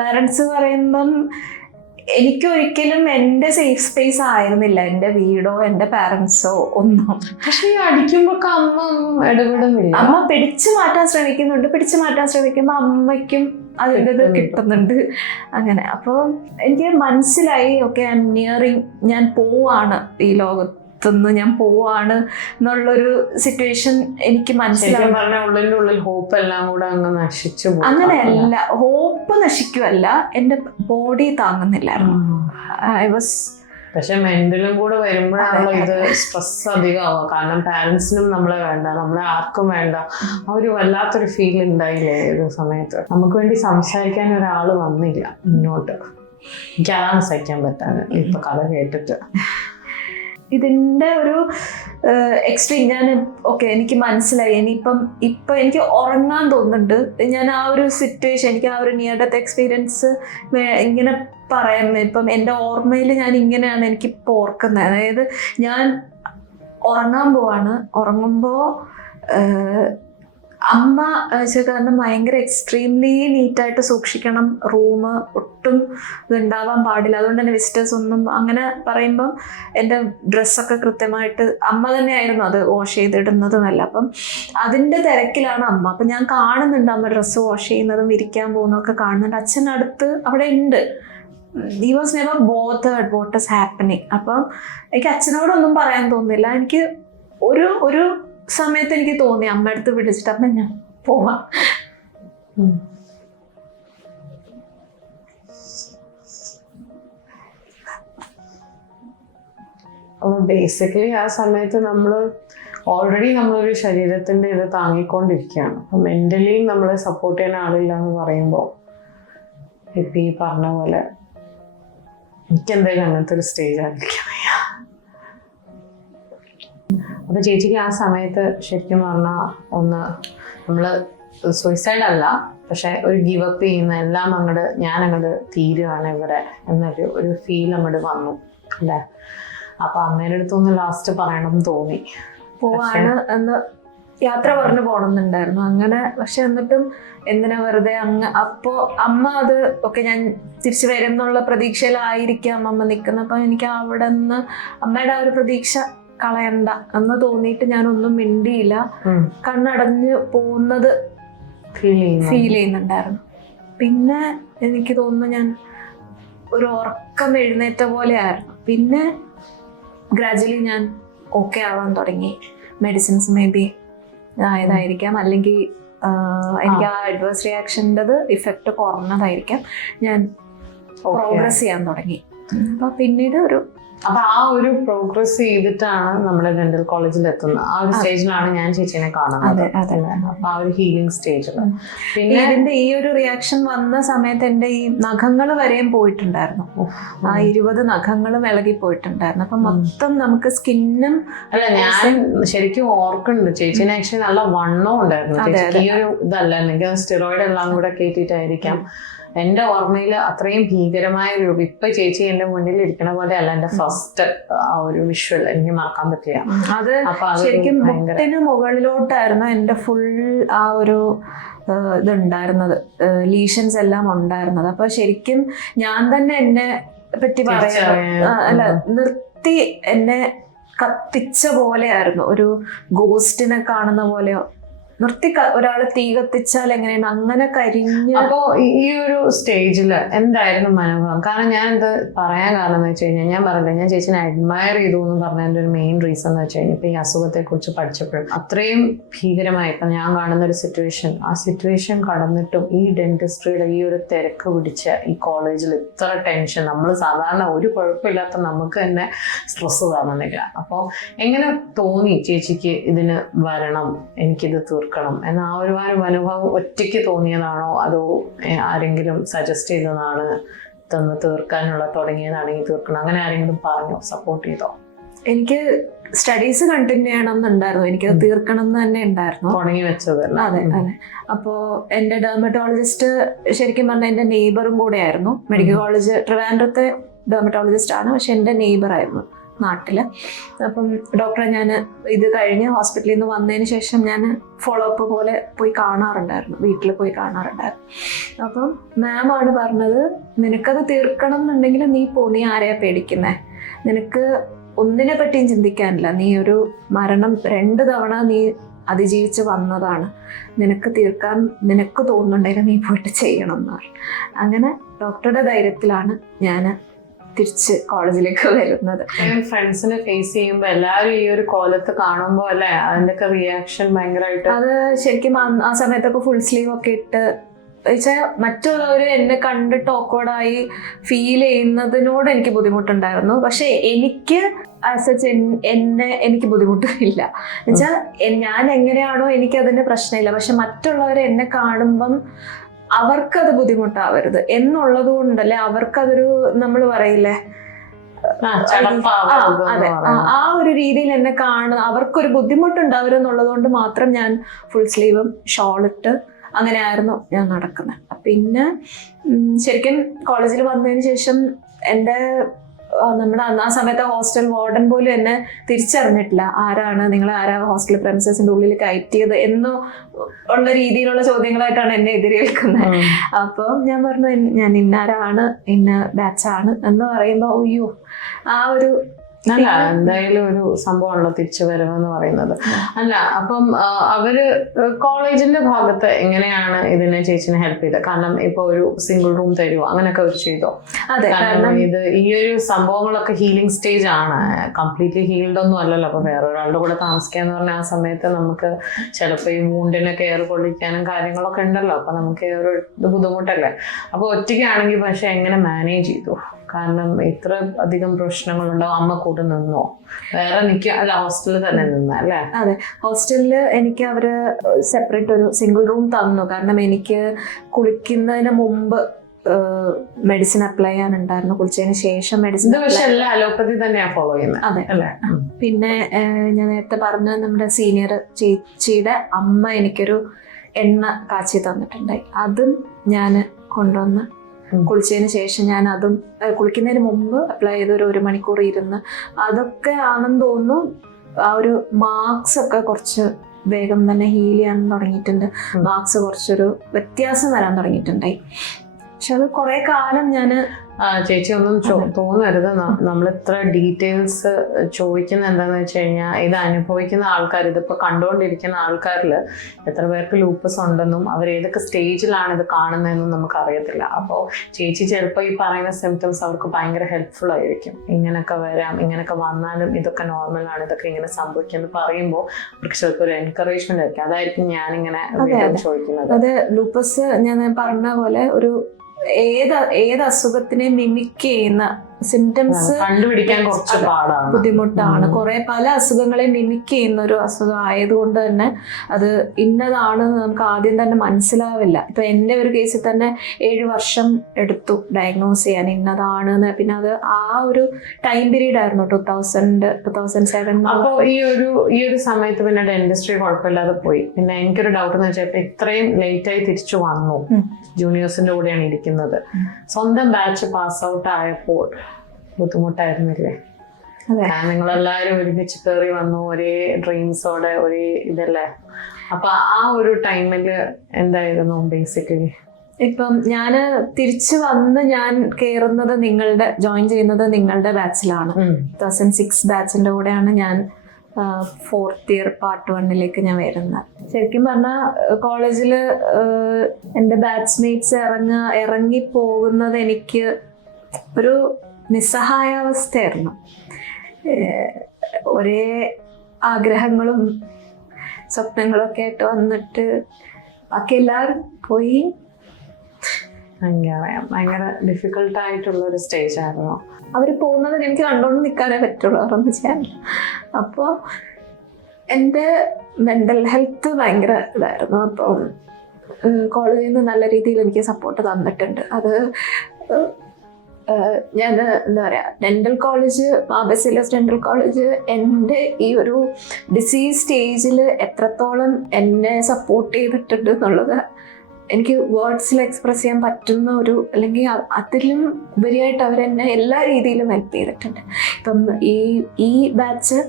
പാരൻസ് പറയുമ്പം എനിക്കൊരിക്കലും എൻ്റെ സേഫ് സ്പേസ് ആയിരുന്നില്ല, എൻ്റെ വീടോ എൻ്റെ പാരൻസോ ഒന്നും. പക്ഷെ അടിക്കുമ്പോഴൊക്കെ അമ്മ ഇടപെടുന്നില്ല. അമ്മ പിടിച്ചു മാറ്റാൻ ശ്രമിക്കുമ്പോൾ അമ്മയ്ക്കും അതിൻ്റെ ഇത് കിട്ടുന്നുണ്ട്. അങ്ങനെ അപ്പോൾ എനിക്ക് മനസ്സിലായി, ഓക്കെ ഐ എം നിയറിങ്, ഞാൻ പോവാണ്, ഈ ലോകത്തുനിന്ന് ഞാൻ പോവാണ് എന്നുള്ളൊരു സിറ്റുവേഷൻ എനിക്ക് മനസ്സിലായി. ഉള്ളിൽ ഹോപ്പ് എല്ലാം കൂടെ അങ്ങ് നശിച്ചു. അങ്ങനെയല്ല, ഹോപ്പ് നശിക്കുമല്ല, എൻ്റെ ബോഡി താങ്ങുന്നില്ലായിരുന്നു. പക്ഷെ മെന്റലും കൂടെ വരുമ്പോഴാണല്ലോ ഇത് സ്ട്രെസ് അധികമാവുക. കാരണം പാരന്റ്സിനും നമ്മളെ വേണ്ട, നമ്മളെ ആർക്കും വേണ്ട. ആ ഒരു വല്ലാത്തൊരു ഫീൽ ഉണ്ടായില്ലേ ഒരു സമയത്ത്. നമുക്ക് വേണ്ടി സംസാരിക്കാൻ ഒരാൾ വന്നില്ല മുന്നോട്ട്. എനിക്ക് അതാണ് സഹിക്കാൻ പറ്റാതെ ഇപ്പൊ കഥ കേട്ടിട്ട്. ഇതിൻ്റെ ഒരു എക്സ്ട്രീം എനിക്ക് മനസ്സിലായി. ഇപ്പം എനിക്ക് ഉറങ്ങാൻ തോന്നുന്നുണ്ട്. ഞാൻ ആ ഒരു സിറ്റുവേഷൻ, എനിക്ക് ആ ഒരു നിയർ ഡെത്ത് എക്സ്പീരിയൻസ് ഇങ്ങനെ പറയാം. ഇപ്പം എൻ്റെ ഓർമ്മയിൽ ഞാൻ ഇങ്ങനെയാണ് എനിക്കിപ്പോൾ ഓർക്കുന്നത്. അതായത് ഞാൻ ഉറങ്ങാൻ പോവാണ്, ഉറങ്ങുമ്പോൾ അമ്മ കാരണം ഭയങ്കര എക്സ്ട്രീംലി നീറ്റായിട്ട് സൂക്ഷിക്കണം, റൂം ഒട്ടും ഇതുണ്ടാവാൻ പാടില്ല. അതുകൊണ്ട് തന്നെ വിസിറ്റേഴ്സ് ഒന്നും അങ്ങനെ പറയുമ്പം എൻ്റെ ഡ്രസ്സൊക്കെ കൃത്യമായിട്ട് അമ്മ തന്നെയായിരുന്നു അത് വാഷ് ചെയ്തിടുന്നതുമല്ല. അപ്പം അതിൻ്റെ തിരക്കിലാണ് അമ്മ. അപ്പം ഞാൻ കാണുന്നുണ്ട് അമ്മ ഡ്രസ്സ് വാഷ് ചെയ്യുന്നതും വിരിക്കാൻ പോകുന്നതൊക്കെ കാണുന്നുണ്ട്. അച്ഛനടുത്ത് അവിടെ ഉണ്ട്. He was never bothered what is happening. അപ്പം എനിക്ക് അച്ഛനോടൊന്നും പറയാൻ തോന്നുന്നില്ല. എനിക്ക് ഒരു സമയത്ത് എനിക്ക് തോന്നി അമ്മ അടുത്ത് വിളിച്ചിട്ട് അമ്മ ഞാൻ പോവാം. ബേസിക്കലി ആ സമയത്ത് ഓൾറെഡി നമ്മളൊരു ശരീരത്തിന്റെ ഇത് താങ്ങിക്കൊണ്ടിരിക്കുകയാണ്. അപ്പം മെന്റലി നമ്മളെ സപ്പോർട്ട് ചെയ്യാൻ ആളില്ല എന്ന് പറയുമ്പോൾ ഇപ്പം ഈ പറഞ്ഞ പോലെ എനിക്കെന്തായാലും അങ്ങനത്തെ ഒരു സ്റ്റേജ് ആയിരിക്കും. അപ്പൊ ചേച്ചിക്ക് ആ സമയത്ത് ശരിക്കും പറഞ്ഞാൽ നമ്മള് സൂയിസൈഡ് അല്ല, പക്ഷെ ഒരു ഗിവ് അപ്പ് ചെയ്യുന്ന എല്ലാം ഞാൻ അങ്ങോട്ട് തീരുവാണ് ഇവിടെ എന്നൊരു ഫീൽ അങ്ങോട്ട് വന്നു അല്ലേ. അപ്പൊ അമ്മേടെ അടുത്തൊന്ന് ലാസ്റ്റ് പറയണം തോന്നി പോവാണ് എന്ന് യാത്ര പറഞ്ഞു പോകണമെന്നുണ്ടായിരുന്നു അങ്ങനെ. പക്ഷെ എന്നിട്ടും എന്തിനാ വെറുതെ അപ്പോ അമ്മ അത് ഒക്കെ ഞാൻ തിരിച്ചു വരും എന്നുള്ള പ്രതീക്ഷയിലായിരിക്കാം അമ്മ നിൽക്കുന്നത്. അപ്പൊ എനിക്ക് അവിടെ നിന്ന് അമ്മയുടെ ആ ഒരു പ്രതീക്ഷ കളയണ്ട എന്ന് തോന്നിയിട്ട് ഞാനൊന്നും മിണ്ടിയില്ല. കണ്ണടഞ്ഞ് പോകുന്നത് ഫീൽ ചെയ്യുന്നുണ്ടായിരുന്നു. പിന്നെ എനിക്ക് തോന്നുന്നു ഞാൻ ഒരു ഉറക്കം എഴുന്നേറ്റ പോലെ ആയിരുന്നു. പിന്നെ ഗ്രാജുവലി ഞാൻ ഓക്കെ ആവാൻ തുടങ്ങി. മെഡിസിൻസ് മേ ബി ആയതായിരിക്കാം, അല്ലെങ്കിൽ എനിക്ക് ആ അഡ്വേഴ്സ് റിയാക്ഷൻ്റെത് ഇഫക്റ്റ് കുറഞ്ഞതായിരിക്കാം. ഞാൻ പ്രോഗ്രസ് ചെയ്യാൻ തുടങ്ങി. അപ്പൊ പിന്നീട് അപ്പൊ ആ ഒരു പ്രോഗ്രസ് ചെയ്തിട്ടാണ് നമ്മള് ഡെന്റൽ കോളേജിൽ എത്തുന്നത്. ആ ഒരു സ്റ്റേജിലാണ് ഞാൻ ചേച്ചിനെ കാണുന്നത്. അപ്പൊ ആ ഒരു ഹീലിംഗ് സ്റ്റേജിൽ പിന്നെ ഇതിന്റെ ഈ ഒരു റിയാക്ഷൻ വന്ന സമയത്ത് എന്റെ ഈ നഖങ്ങൾ വരെയും പോയിട്ടുണ്ടായിരുന്നു. ആ 20 നഖങ്ങളും ഇളകി പോയിട്ടുണ്ടായിരുന്നു. അപ്പൊ മൊത്തം നമുക്ക് സ്കിന്നും അല്ല, ഞാൻ ശരിക്കും ഓർക്കുന്നുണ്ട് ചേച്ചിനെ ആക്ച്വലി നല്ല വണ്ണവും ഉണ്ടായിരുന്നു. ചേച്ചിക്ക് ഈ ഒരു ഇതല്ല, എനിക്ക് സ്റ്റിറോയിഡ് എല്ലാം കൂടെ കേട്ടിട്ടായിരിക്കാം എന്റെ ഓർമ്മയിൽ അത്രയും ഭീകരമായ ഒരു രൂപം. ഇപ്പൊ ചേച്ചി എന്റെ മുന്നിൽ ഇരിക്കണ പോലെ അല്ല എന്റെ ഫസ്റ്റ് ആ ഒരു വിഷ്വൽ എനിക്ക് മറക്കാൻ പറ്റില്ല. അത് ശരിക്കും മുട്ടിന് മുകളിലോട്ടായിരുന്നു എന്റെ ഫുൾ ആ ഒരു ഇതുണ്ടായിരുന്നത്, ലീഷൻസ് എല്ലാം ഉണ്ടായിരുന്നത്. അപ്പൊ ശരിക്കും ഞാൻ തന്നെ എന്നെ പറ്റി നിർത്തി എന്നെ കത്തിച്ച പോലെയായിരുന്നു. ഒരു ഗോസ്റ്റിനെ കാണുന്ന പോലെയോ, നിർത്തി ഒരാള് തീ കത്തിച്ചാൽ എങ്ങനെയാണ് അങ്ങനെ കരിഞ്ഞ്. അപ്പോ ഈ ഒരു സ്റ്റേജില് എന്തായിരുന്നു മനോഭാവം? കാരണം ഞാൻ ഇത് പറയാൻ കാരണം എന്ന് വെച്ച് കഴിഞ്ഞാൽ, ഞാൻ പറഞ്ഞില്ല ഞാൻ ചേച്ചിനെ അഡ്മയർ ചെയ്തു എന്ന് പറഞ്ഞതിന്റെ ഒരു മെയിൻ റീസൺ എന്ന് വെച്ച് കഴിഞ്ഞാൽ ഇപ്പൊ ഈ അസുഖത്തെ കുറിച്ച് പഠിച്ചപ്പോഴും അത്രയും ഭീകരമായി ഇപ്പൊ ഞാൻ കാണുന്ന ഒരു സിറ്റുവേഷൻ, ആ സിറ്റുവേഷൻ കടന്നിട്ടും ഈ ഡെന്റിസ്ട്രിയുടെ ഈ ഒരു തിരക്ക് പിടിച്ച ഈ കോളേജിൽ ഇത്ര ടെൻഷൻ, നമ്മൾ സാധാരണ ഒരു കുഴപ്പമില്ലാത്ത നമുക്ക് തന്നെ സ്ട്രെസ് കാണുന്നില്ല. അപ്പോൾ എങ്ങനെ തോന്നി ചേച്ചിക്ക് ഇതിന് വരണം, എനിക്കിത് തീർക്കണം എന്ന ആ ഒരു അനുഭവം ഒറ്റയ്ക്ക് തോന്നിയതാണോ അതോ ആരെങ്കിലും സജസ്റ്റ് ചെയ്തതാണ് ഇതൊന്ന് തീർക്കാനുള്ള തുടങ്ങിയതാണെങ്കിൽ തീർക്കണം, അങ്ങനെ ആരെങ്കിലും പറഞ്ഞോ, സപ്പോർട്ട് ചെയ്തോ? എനിക്ക് സ്റ്റഡീസ് കണ്ടിന്യൂ ചെയ്യണം എന്നുണ്ടായിരുന്നു, എനിക്കത് തീർക്കണം എന്ന് തന്നെ ഉണ്ടായിരുന്നു തുടങ്ങി വെച്ചത്. അതെ അതെ. അപ്പോൾ എൻ്റെ ഡെർമറ്റോളജിസ്റ്റ് ശരിക്കും പറഞ്ഞാൽ എൻ്റെ നെയ്ബറും കൂടെ ആയിരുന്നു. മെഡിക്കൽ കോളേജ് ട്രിവാൻഡ്രത്തെ ഡെർമറ്റോളജിസ്റ്റ് ആണ്, പക്ഷെ എൻ്റെ നെയ്ബറായിരുന്നു നാട്ടില്. അപ്പം ഡോക്ടറെ ഞാൻ ഇത് കഴിഞ്ഞ് ഹോസ്പിറ്റലിൽ നിന്ന് വന്നതിന് ശേഷം ഞാൻ ഫോളോ അപ്പ് പോലെ പോയി കാണാറുണ്ടായിരുന്നു, വീട്ടിൽ പോയി കാണാറുണ്ടായിരുന്നു. അപ്പം മാമാണ് പറഞ്ഞത്, നിനക്കത് തീർക്കണം എന്നുണ്ടെങ്കിൽ നീ ആരെയാ പേടിക്കുന്നേ, നിനക്ക് ഒന്നിനെ പറ്റിയും ചിന്തിക്കാനില്ല, നീ ഒരു മരണം 2 തവണ നീ അതിജീവിച്ച് വന്നതാണ്, നിനക്ക് തീർക്കാൻ നിനക്ക് തോന്നുന്നുണ്ടെങ്കിൽ നീ പോയിട്ട് ചെയ്യണം എന്ന് പറഞ്ഞു. അങ്ങനെ ഡോക്ടറുടെ ധൈര്യത്തിലാണ് ഞാൻ തിരിച്ച് കോളേജിലേക്ക് വരുന്നത്. ഫ്രണ്ട്സിനെ ഫേസ് ചെയ്യുമ്പോൾ എല്ലാവരും ഈ ഒരു കോലത്ത് കാണുമ്പോൾ അല്ലേ അതിൻ്റെയൊക്കെ റിയാക്ഷൻ ഭയങ്കരമായിട്ട്. അത് ശരിക്കും ആ സമയത്തൊക്കെ ഫുൾ സ്ലീവ് ഒക്കെ ഇട്ട് വെച്ചാൽ മറ്റുള്ളവർ എന്നെ കണ്ടിട്ട് ഓക്വേർഡായി ഫീൽ ചെയ്യുന്നതിനോട് എനിക്ക് ബുദ്ധിമുട്ടുണ്ടായിരുന്നു. പക്ഷെ എനിക്ക് എനിക്ക് ബുദ്ധിമുട്ടില്ല. എന്നുവെച്ചാൽ ഞാൻ എങ്ങനെയാണോ എനിക്കതിന് പ്രശ്നമില്ല. പക്ഷെ മറ്റുള്ളവർ എന്നെ കാണുമ്പം അവർക്കത് ബുദ്ധിമുട്ടാവരുത് എന്നുള്ളത് കൊണ്ടല്ലേ, അവർക്കതൊരു നമ്മൾ പറയില്ലേ അതെ ആ ഒരു രീതിയിൽ എന്നെ കാണുന്ന അവർക്കൊരു ബുദ്ധിമുട്ടുണ്ടാവരും എന്നുള്ളത് കൊണ്ട് മാത്രം ഞാൻ ഫുൾ സ്ലീവും ഷോളിട്ട് അങ്ങനെയായിരുന്നു ഞാൻ നടക്കുന്നത്. പിന്നെ ശരിക്കും കോളേജിൽ വന്നതിന് ശേഷം എൻ്റെ നമ്മുടെ ആ സമയത്ത് ഹോസ്റ്റൽ വാർഡൻ പോലും എന്നെ തിരിച്ചറിഞ്ഞിട്ടില്ല. നിങ്ങൾ ആരാ ഹോസ്റ്റൽ പ്രെമിസസിന്റെ ഉള്ളിൽ കയറ്റിയത് എന്നോ ഉള്ള രീതിയിലുള്ള ചോദ്യങ്ങളായിട്ടാണ് എന്നെ എതിരേൽക്കുന്നത്. അപ്പൊ ഞാൻ പറഞ്ഞു ഞാൻ ഇന്നാരാണ്, ഇന്ന ബാച്ചാണ് എന്ന് പറയുമ്പോ അയ്യോ ആ ഒരു അല്ല എന്തായാലും ഒരു സംഭവമാണല്ലോ തിരിച്ചു വരവെന്ന് പറയുന്നത്. അല്ല അപ്പം അവര് കോളേജിന്റെ ഭാഗത്ത് എങ്ങനെയാണ് ഇതിനെ ചേച്ചിനെ ഹെൽപ്പ് ചെയ്തത്? കാരണം ഇപ്പൊ ഒരു സിംഗിൾ റൂം തരുമോ അങ്ങനെയൊക്കെ അവർ ചെയ്തോ? കാരണം ഇത് ഈ ഒരു സംഭവങ്ങളൊക്കെ ഹീലിംഗ് സ്റ്റേജ് ആണ്, കംപ്ലീറ്റ്ലി ഹീൽഡ് ഒന്നും അല്ലല്ലോ. അപ്പൊ വേറൊരാളുടെ കൂടെ താമസിക്കാന്ന് പറഞ്ഞാൽ ആ സമയത്ത് നമുക്ക് ചിലപ്പോൾ ഈ വൂണ്ടിനെ കെയർ കൊള്ളിക്കാനും കാര്യങ്ങളൊക്കെ ഉണ്ടല്ലോ. അപ്പൊ നമുക്ക് ഒരു ബുദ്ധിമുട്ടല്ലേ. അപ്പൊ ഒറ്റയ്ക്കാണെങ്കിൽ പക്ഷെ എങ്ങനെ മാനേജ് ചെയ്തു? കാരണം ഇത്ര അധികം പ്രശ്നങ്ങളുണ്ടാവും. അമ്മ കൂടെ നിന്നോ? വേറെ അല്ല ഹോസ്റ്റലിൽ തന്നെ നിന്ന അല്ലേ? അതെ, ഹോസ്റ്റലില് എനിക്ക് അവര് സെപ്പറേറ്റ് ഒരു സിംഗിൾ റൂം തന്നു. കാരണം എനിക്ക് കുളിക്കുന്നതിന് മുമ്പ് മെഡിസിൻ അപ്ലൈ ചെയ്യാനുണ്ടായിരുന്നു, കുളിച്ചതിന് ശേഷം മെഡിസിൻ. അലോപ്പതി തന്നെയാണ് ഫോളോ ചെയ്യുന്നത്? അതെ അല്ലേ. പിന്നെ ഞാൻ നേരത്തെ പറഞ്ഞ നമ്മുടെ സീനിയർ ചേച്ചിയുടെ അമ്മ എനിക്കൊരു എണ്ണ കാച്ചി തന്നിട്ടുണ്ടായി. അതും ഞാൻ കൊണ്ടുവന്ന് കുളിച്ചതിന് ശേഷം ഞാൻ അതും കുളിക്കുന്നതിന് മുമ്പ് അപ്ലൈ ചെയ്ത് ഒരു 1 മണിക്കൂർ ഇരുന്ന് അതൊക്കെ ആണെന്ന് തോന്നുന്നു. ആ ഒരു മാർക്സ് ഒക്കെ കുറച്ച് വേഗം തന്നെ ഹീൽ ചെയ്യാൻ തുടങ്ങിയിട്ടുണ്ട്. മാർക്സ് കുറച്ചൊരു വ്യത്യാസം വരാൻ തുടങ്ങിയിട്ടുണ്ടായി. പക്ഷെ അത് കുറെ കാലം ഞാൻ ചേച്ചി ഒന്നും തോന്നരുത്. നമ്മൾ ഇത്ര ഡീറ്റെയിൽസ് ചോദിക്കുന്നത് എന്താണെന്ന് വെച്ച് കഴിഞ്ഞാൽ ഇത് അനുഭവിക്കുന്ന ആൾക്കാർ, ഇതിപ്പോ കണ്ടുകൊണ്ടിരിക്കുന്ന ആൾക്കാരിൽ എത്ര പേർക്ക് ലൂപ്പസ് ഉണ്ടെന്നും അവർ ഏതൊക്കെ സ്റ്റേജിലാണ് ഇത് കാണുന്നതെന്നും നമുക്ക് അറിയത്തില്ല. അപ്പോൾ ചേച്ചി ചിലപ്പോൾ ഈ പറയുന്ന സിംറ്റംസ് അവർക്ക് ഭയങ്കര ഹെൽപ്ഫുൾ ആയിരിക്കും. ഇങ്ങനെയൊക്കെ വരാം, ഇങ്ങനെയൊക്കെ വന്നാലും ഇതൊക്കെ നോർമലാണ്, ഇതൊക്കെ ഇങ്ങനെ സംഭവിക്കുമെന്ന് പറയുമ്പോൾ അവർക്ക് ചിലപ്പോൾ ഒരു എൻകറേജ്മെന്റ് ആയിരിക്കും. അതായിരിക്കും ഞാനിങ്ങനെ ചോദിക്കുന്നത്. അത് ലൂപ്പസ് ഞാൻ പറഞ്ഞ പോലെ ഒരു ഏത് അസുഖത്തിനെ മിമിക് ചെയ്യുന്ന സിംറ്റംസ് കണ്ടുപിടിക്കാൻ കുറച്ച് പാടാണ്, ബുദ്ധിമുട്ടാണ്. പല അസുഖങ്ങളെ മിമിക് ചെയ്യുന്ന ഒരു അസുഖം ആയതുകൊണ്ട് തന്നെ അത് ഇന്നതാണെന്ന് നമുക്ക് ആദ്യം തന്നെ മനസ്സിലാവില്ല. ഇപ്പൊ എൻ്റെ ഒരു കേസിൽ തന്നെ 7 വർഷം എടുത്തു ഡയഗ്നോസ് ചെയ്യാൻ ഇന്നതാണെന്ന്. പിന്നെ അത് ആ ഒരു ടൈം പീരീഡ് ആയിരുന്നു 2007. അപ്പോൾ ഈ ഒരു സമയത്ത് പിന്നെ ഡെന്റിസ്ട്രി കുഴപ്പമില്ലാതെ പോയി. പിന്നെ എനിക്കൊരു ഡൗട്ട് എന്ന് വെച്ചാൽ ഇപ്പൊ ഇത്രയും ലേറ്റ് ആയി തിരിച്ചു വന്നു, ജൂനിയേഴ്സിന്റെ കൂടെയാണ് ഇരിക്കുന്നത്, സ്വന്തം ബാച്ച് പാസ് ഔട്ട് ആയപ്പോൾ ബുദ്ധിമുട്ടായിരുന്നില്ലേ? നിങ്ങളെല്ലാരും ഒരുമിച്ച് കയറി വന്നു, ഒരേ ഡ്രീംസോടെ, ഒരേ ഇതല്ലേ. അപ്പൊ ആ ഒരു ടൈമില് എന്തായിരുന്നു ബേസിക്കലി? ഇപ്പം ഞാൻ തിരിച്ചു വന്ന് ഞാൻ കയറുന്നത് ജോയിൻ ചെയ്യുന്നത് നിങ്ങളുടെ ബാച്ചിലാണ്. 2006 ബാച്ചിന്റെ കൂടെയാണ് ഞാൻ 4th ഇയർ പാർട്ട് 1 ഞാൻ വരുന്നത്. ശരിക്കും പറഞ്ഞാൽ കോളേജിൽ എൻ്റെ ബാച്ച്മേറ്റ്സ് ഇറങ്ങി പോകുന്നത് എനിക്ക് ഒരു നിസ്സഹായാവസ്ഥയായിരുന്നു. ഒരേ ആഗ്രഹങ്ങളും സ്വപ്നങ്ങളും ഒക്കെ ആയിട്ട് വന്നിട്ട് ബാക്കി എല്ലാവരും പോയി. ഭയങ്കര ഡിഫിക്കൽട്ട് ആയിട്ടുള്ള ഒരു സ്റ്റേജ് ആയിരുന്നു. അവർ പോകുന്നത് എനിക്ക് കണ്ടോണ്ട് നിൽക്കാനേ പറ്റുള്ളൂ, അവരൊന്നും ചെയ്യാനില്ല. അപ്പോൾ എൻ്റെ മെൻ്റൽ ഹെൽത്ത് ഭയങ്കര ഇതായിരുന്നു. അപ്പോൾ കോളേജിൽ നിന്ന് നല്ല രീതിയിൽ എനിക്ക് സപ്പോർട്ട് തന്നിട്ടുണ്ട്. അത് ഞാൻ എന്താ പറയുക, ഡെൻ്റൽ കോളേജ്, ബാബസിലസ് ഡെൻ്റൽ കോളേജ് എൻ്റെ ഈ ഒരു ഡിസീസ് സ്റ്റേജിൽ എത്രത്തോളം എന്നെ സപ്പോർട്ട് ചെയ്തിട്ടുണ്ട് എന്നുള്ളത് എനിക്ക് വേർഡ്സിൽ എക്സ്പ്രസ് ചെയ്യാൻ പറ്റുന്ന അല്ലെങ്കിൽ അതിലും ഉപരിയായിട്ട് അവരെന്നെ എല്ലാ രീതിയിലും ഹെൽപ്പ് ചെയ്തിട്ടുണ്ട്. ഇപ്പം ഈ ബാച്ച്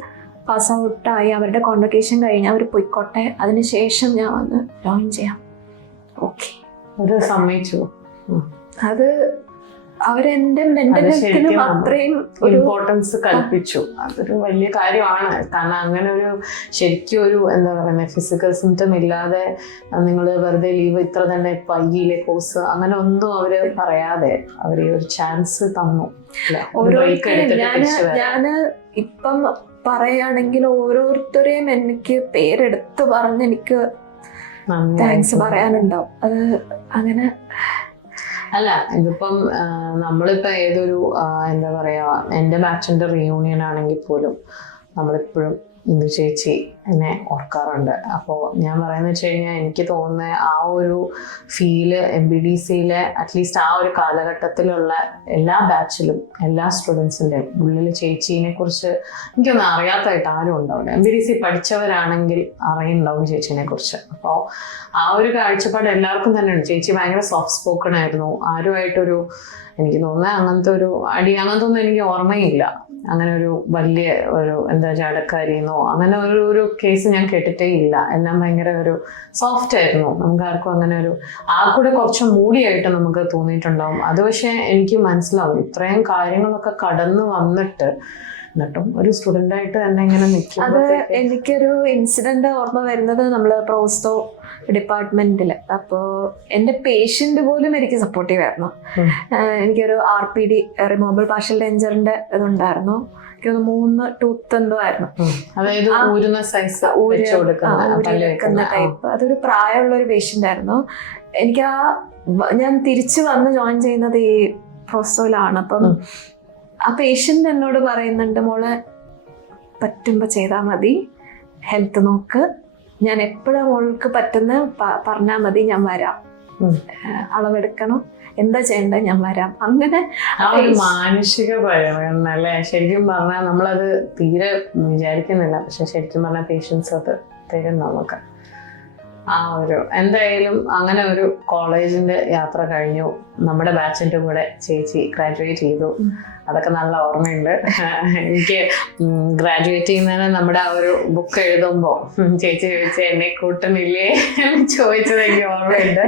പാസ് ഔട്ടായി അവരുടെ കോൺവൊക്കേഷൻ കഴിഞ്ഞ് അവർ പോയിക്കോട്ടെ, അതിനുശേഷം ഞാൻ വന്ന് ജോയിൻ ചെയ്യാം. ഓക്കെ, അത് സമ്മതിച്ചു. അത് അവരെന്റെ മെന്റൽ ഹെൽത്തിനും അത്രയും ഇമ്പോർട്ടൻസ് കൽപ്പിച്ചു. അതൊരു വലിയ കാര്യമാണ്. കാരണം അങ്ങനെ ഒരു ശരിക്കും ഒരു എന്താ പറയുക ഫിസിക്കൽ സിംറ്റം ഇല്ലാതെ നിങ്ങൾ വെറുതെ ലീവ് ഇത്ര തന്നെ വൈകിയിലെ കോഴ്സ് അങ്ങനെ ഒന്നും അവര് പറയാതെ അവർ ഈ ഒരു ചാൻസ് തന്നു. ഞാന് ഇപ്പം പറയുകയാണെങ്കിൽ ഓരോരുത്തരെയും എനിക്ക് പേരെടുത്ത് പറഞ്ഞ് എനിക്ക് താങ്ക്സ് പറയാനുണ്ടാവും. അത് അങ്ങനെ അല്ല, ഇതിപ്പം നമ്മളിപ്പോൾ ഏതൊരു എന്താ പറയുക എൻ്റെ ബാച്ചിൻ്റെ റീയൂണിയൻ ആണെങ്കിൽ പോലും നമ്മളെപ്പോഴും ഇന്ദു ചേച്ചി എന്നെ ഓർക്കാറുണ്ട്. അപ്പോൾ ഞാൻ പറയുന്നത് വെച്ച് കഴിഞ്ഞാൽ എനിക്ക് തോന്നുന്നത് ആ ഒരു ഫീല് MBDCയിലെ അറ്റ്ലീസ്റ്റ് ആ ഒരു കാലഘട്ടത്തിലുള്ള എല്ലാ ബാച്ചിലും എല്ലാ സ്റ്റുഡൻസിൻ്റെയും ഉള്ളിൽ ചേച്ചീനെ കുറിച്ച് എനിക്കൊന്നും അറിയാത്തതായിട്ട് ആരും ഉണ്ടാവില്ല. MBDC പഠിച്ചവരാണെങ്കിൽ അറിയുന്നുണ്ടാവും ചേച്ചീനെ കുറിച്ച്. അപ്പോൾ ആ ഒരു കാഴ്ചപ്പാട് എല്ലാവർക്കും തന്നെ ഉണ്ട്. ചേച്ചി ഭയങ്കര സോഫ്റ്റ് സ്പോക്കൺ ആയിരുന്നു. ആരുമായിട്ടൊരു എനിക്ക് തോന്നുന്നത് അങ്ങനത്തെ ഒരു അങ്ങനത്തെ ഒന്നും എനിക്ക് ഓർമ്മയില്ല. അങ്ങനെ ഒരു വലിയ ഒരു ജാടക്കാരിന്നോ അങ്ങനെ ഒരു കേസ് ഞാൻ കേട്ടിട്ടേ ഇല്ല. എല്ലാം ഭയങ്കര ഒരു സോഫ്റ്റ് ആയിരുന്നു. നമുക്ക് ആർക്കും അങ്ങനെ ഒരു കൂടെ കുറച്ച് മൂടിയായിട്ട് നമുക്ക് തോന്നിയിട്ടുണ്ടാവും. അത് പക്ഷെ എനിക്ക് മനസ്സിലാവും ഇത്രയും കാര്യങ്ങളൊക്കെ കടന്നു വന്നിട്ട് എന്നിട്ടും ഒരു സ്റ്റുഡൻ്റ് ആയിട്ട് തന്നെ ഇങ്ങനെ നിൽക്കും. അത് എനിക്കൊരു ഇൻസിഡന്റ് ഓർമ്മ വരുന്നത് നമ്മള് പ്രോസ്റ്റോ ഡിപ്പാർട്ട്മെന്റിൽ. അപ്പോൾ എൻ്റെ പേഷ്യന്റ് പോലും എനിക്ക് സപ്പോർട്ടീവ് ആയിരുന്നു. എനിക്കൊരു RPD റിമൂവബിൾ പാർഷ്യൽ ഡേഞ്ചറിന്റെ ഇതുണ്ടായിരുന്നു. എനിക്കൊന്ന് 3 ടൂത്ത് എന്തോ ആയിരുന്നു. അതായത് ഊരുന്ന ടൈപ്പ്. അതൊരു പ്രായമുള്ള ഒരു പേഷ്യന്റ് ആയിരുന്നു. എനിക്ക് ഞാൻ തിരിച്ചു വന്ന് ജോയിൻ ചെയ്യുന്നത് ഈ പ്രോസ്റ്റോയിലാണ്. അപ്പം ആ പേഷ്യന്റ് എന്നോട് പറയുന്നുണ്ട്, മോളെ പറ്റുമ്പോ ചെയ്താൽ മതി, ഹെൽത്ത് നോക്ക്, ഞാൻ എപ്പോഴാ മോൾക്ക് പറ്റുന്ന പറഞ്ഞാൽ മതി, ഞാൻ വരാം, അളവെടുക്കണം, എന്താ ചെയ്യണ്ടേ, ഞാൻ വരാം. അങ്ങനെ ആ ഒരു മാനുഷിക പരിഗണന ശരിക്കും പറഞ്ഞാൽ നമ്മളത് തീരെ വിചാരിക്കുന്നില്ല. പക്ഷെ ശരിക്കും പറഞ്ഞാൽ പേഷ്യൻസ് അത് തരും നമുക്ക്. ആ ഒരു എന്തായാലും അങ്ങനെ ഒരു കോളേജിന്റെ യാത്ര കഴിഞ്ഞു. നമ്മുടെ ബാച്ചിന്റെ കൂടെ ചേച്ചി ഗ്രാജുവേറ്റ് ചെയ്തു. അതൊക്കെ നല്ല ഓർമ്മയുണ്ട്. എനിക്ക് ഗ്രാജുവേറ്റ് ചെയ്യുന്നതിന് നമ്മുടെ ആ ഒരു ബുക്ക് എഴുതുമ്പോൾ ചേച്ചി ചോദിച്ച എന്നെ കൂട്ടുന്നില്ലേ ചോദിച്ചത് എനിക്ക് ഓർമ്മയുണ്ട്.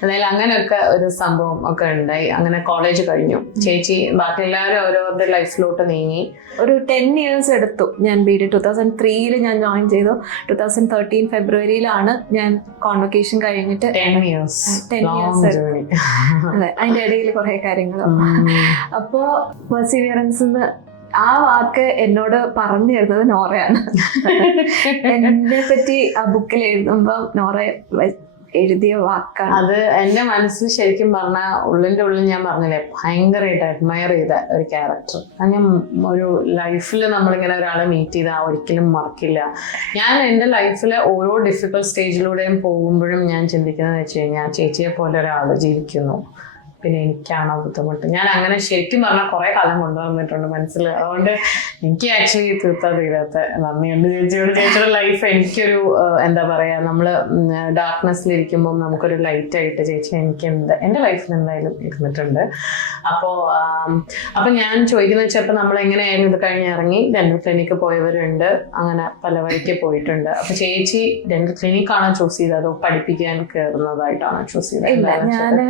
എന്തായാലും അങ്ങനെയൊക്കെ ഒരു സംഭവം ഒക്കെ ഉണ്ടായി. അങ്ങനെ കോളേജ് കഴിഞ്ഞു. ചേച്ചി ബാക്കി എല്ലാവരും ഓരോരുടെ ലൈഫിലോട്ട് നീങ്ങി. ഒരു 10 years എടുത്തു. ഞാൻ BD 2003 ഞാൻ ജോയിൻ ചെയ്തു. 2013 ഫെബ്രുവരിയിലാണ് ഞാൻ കോൺവൊക്കേഷൻ കഴിഞ്ഞിട്ട് 10 years. അതെ, അതിന്റെ ഇടയിൽ കുറെ കാര്യങ്ങൾ. അപ്പോ പെർസിവിയറൻസ് ആ വാക്ക് എന്നോട് പറഞ്ഞു തരുന്നത് നോറയാണ്. എന്നെ പറ്റി ആ ബുക്കിൽ എഴുതുമ്പോ നോറ എഴുതിയ വാക്കാണ് അത്. എന്റെ മനസ്സിൽ ശരിക്കും പറഞ്ഞാൽ ഉള്ളിന്റെ ഉള്ളിൽ ഞാൻ പറഞ്ഞില്ലേ ഭയങ്കരമായിട്ട് അഡ്മയർ ചെയ്ത ഒരു ക്യാരക്ടർ. ഞാൻ ഒരു ലൈഫിൽ നമ്മളിങ്ങനെ ഒരാളെ മീറ്റ് ചെയ്താൽ ഒരിക്കലും മറക്കില്ല. ഞാൻ എൻ്റെ ലൈഫിലെ ഓരോ ഡിഫിക്കൽട്ട് സ്റ്റേജിലൂടെയും പോകുമ്പോഴും ഞാൻ ചിന്തിക്കുന്നത് വെച്ച് കഴിഞ്ഞാൽ ചേച്ചിയെ പോലെ ഒരാൾ ജീവിക്കുന്നു, പിന്നെ എനിക്കാണോ ബുദ്ധിമുട്ട്. ഞാൻ അങ്ങനെ ശരിക്കും പറഞ്ഞാൽ കുറെ കാലം കൊണ്ടുവന്നിട്ടുണ്ട് മനസ്സിൽ. അതുകൊണ്ട് എനിക്ക് ആക്ച്വലി തീരാത്ത നന്ദിയുണ്ട് ചേച്ചിയോട്. ചേച്ചിയുടെ ലൈഫ് എനിക്കൊരു എന്താ പറയാ, നമ്മള് ഡാർക്ക്നെസ്സിലിരിക്കുമ്പോൾ നമുക്കൊരു ലൈറ്റ് ആയിട്ട് ചേച്ചി എനിക്ക് എൻ്റെ ലൈഫിൽ എന്തായാലും ഇരുന്നിട്ടുണ്ട്. അപ്പൊ ഞാൻ ചോദിക്കുന്ന വെച്ചപ്പോൾ നമ്മൾ എങ്ങനെയായാലും ഇത് കഴിഞ്ഞ് ഇറങ്ങി ഡെന്റൽ ക്ലിനിക്ക് പോയവരുണ്ട്, അങ്ങനെ പല വഴിക്ക് പോയിട്ടുണ്ട്. അപ്പൊ ചേച്ചി ഡെന്റൽ ക്ലിനിക് ആണോ ചൂസ് ചെയ്തത് അതോ പഠിപ്പിക്കാൻ കയറുന്നതായിട്ടാണോ ചൂസ് ചെയ്തത്? ഇല്ല, ഞാന്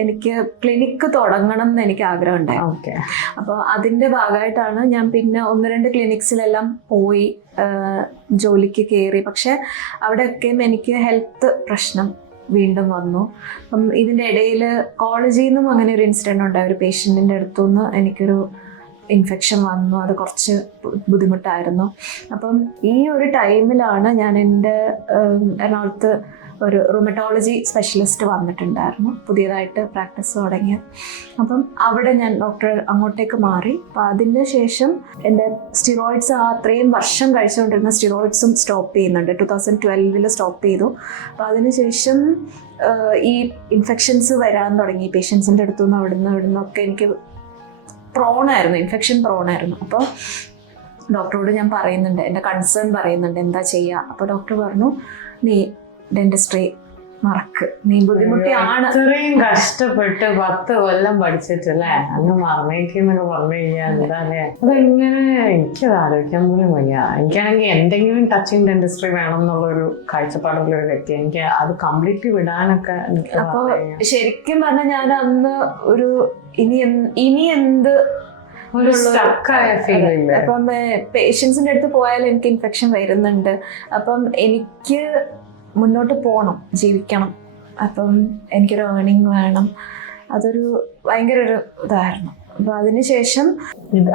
എനിക്ക് ക്ലിനിക്ക് തുടങ്ങണം എന്ന് എനിക്ക് ആഗ്രഹം ഉണ്ടായി. ഓക്കെ. അപ്പോൾ അതിന്റെ ഭാഗമായിട്ടാണ് ഞാൻ പിന്നെ 1-2 ക്ലിനിക്സിലെല്ലാം പോയി ജോലിക്ക് കയറി. പക്ഷെ അവിടെയൊക്കെ എനിക്ക് ഹെൽത്ത് പ്രശ്നം വീണ്ടും വന്നു. അപ്പം ഇതിൻ്റെ ഇടയിൽ കോളേജിൽ നിന്നും അങ്ങനെ ഒരു ഇൻസിഡൻറ്റ് ഉണ്ടായി. ഒരു പേഷ്യൻറ്റിൻ്റെ അടുത്തുനിന്ന് എനിക്കൊരു ഇൻഫെക്ഷൻ വന്നു. അത് കുറച്ച് ബുദ്ധിമുട്ടായിരുന്നു. അപ്പം ഈ ഒരു ടൈമിലാണ് ഞാൻ എൻ്റെ എറണാകുളത്ത് ഒരു റൂമറ്റോളജി സ്പെഷ്യലിസ്റ്റ് വന്നിട്ടുണ്ടായിരുന്നു, പുതിയതായിട്ട് പ്രാക്ടീസ് തുടങ്ങിയത്. അപ്പം അവിടെ ഞാൻ അങ്ങോട്ടേക്ക് മാറി. അപ്പം അതിന് ശേഷം എൻ്റെ സ്റ്റിറോയിഡ്സ് അത്രയും വർഷം കഴിച്ചുകൊണ്ടിരുന്ന സ്റ്റിറോയിഡ്സും സ്റ്റോപ്പ് ചെയ്യുന്നുണ്ട്. 2012 സ്റ്റോപ്പ് ചെയ്തു. അപ്പം അതിനുശേഷം ഈ ഇൻഫെക്ഷൻസ് വരാൻ തുടങ്ങി. പേഷ്യൻസിൻ്റെ അടുത്തുനിന്ന് ഇവിടുന്നൊക്കെ എനിക്ക് ഇൻഫെക്ഷൻ പ്രോണായിരുന്നു. അപ്പോൾ ഡോക്ടറോട് ഞാൻ പറയുന്നുണ്ട്, എൻ്റെ കൺസേൺ പറയുന്നുണ്ട്, എന്താ ചെയ്യുക. അപ്പോൾ ഡോക്ടർ പറഞ്ഞു, നീ ഡെന്റിസ്ട്രി മറക്ക്, നീ ബുദ്ധിമുട്ടിയാണ്. ഇത്രയും കഷ്ടപ്പെട്ട് 10 കൊല്ലം പഠിച്ചിട്ടല്ലേ അങ്ങ് മറന്നേക്കെന്നൊക്കെ പറഞ്ഞു കഴിഞ്ഞാൽ എന്താ അല്ലേ. അതെങ്ങനെ എനിക്കത് ആലോചിക്കാൻ പോലും വയ്യ. എനിക്കാണെങ്കിൽ എന്തെങ്കിലും ടച്ചിങ് ഡെന്റിസ്ട്രി വേണം എന്നുള്ളൊരു കാഴ്ചപ്പാടുള്ള ഒരു വ്യക്തി. എനിക്ക് അത് കംപ്ലീറ്റ്ലി വിടാനൊക്കെ. അപ്പോൾ ശരിക്കും പറഞ്ഞാൽ ഞാൻ അന്ന് ഒരു ഇനി എന്ത് ഒരു സ്റ്റക്കായ ഫീൽ ഇല്ല. അപ്പം പേഷ്യൻസിന്റെ അടുത്ത് പോയാൽ എനിക്ക് ഇൻഫെക്ഷൻ വരുന്നുണ്ട്. അപ്പം എനിക്ക് മുന്നോട്ട് പോകണം, ജീവിക്കണം. അപ്പം എനിക്കൊരു ഏർണിംഗ് വേണം. അതൊരു ഭയങ്കര ഒരു ഇതായിരുന്നു. അപ്പൊ അതിനുശേഷം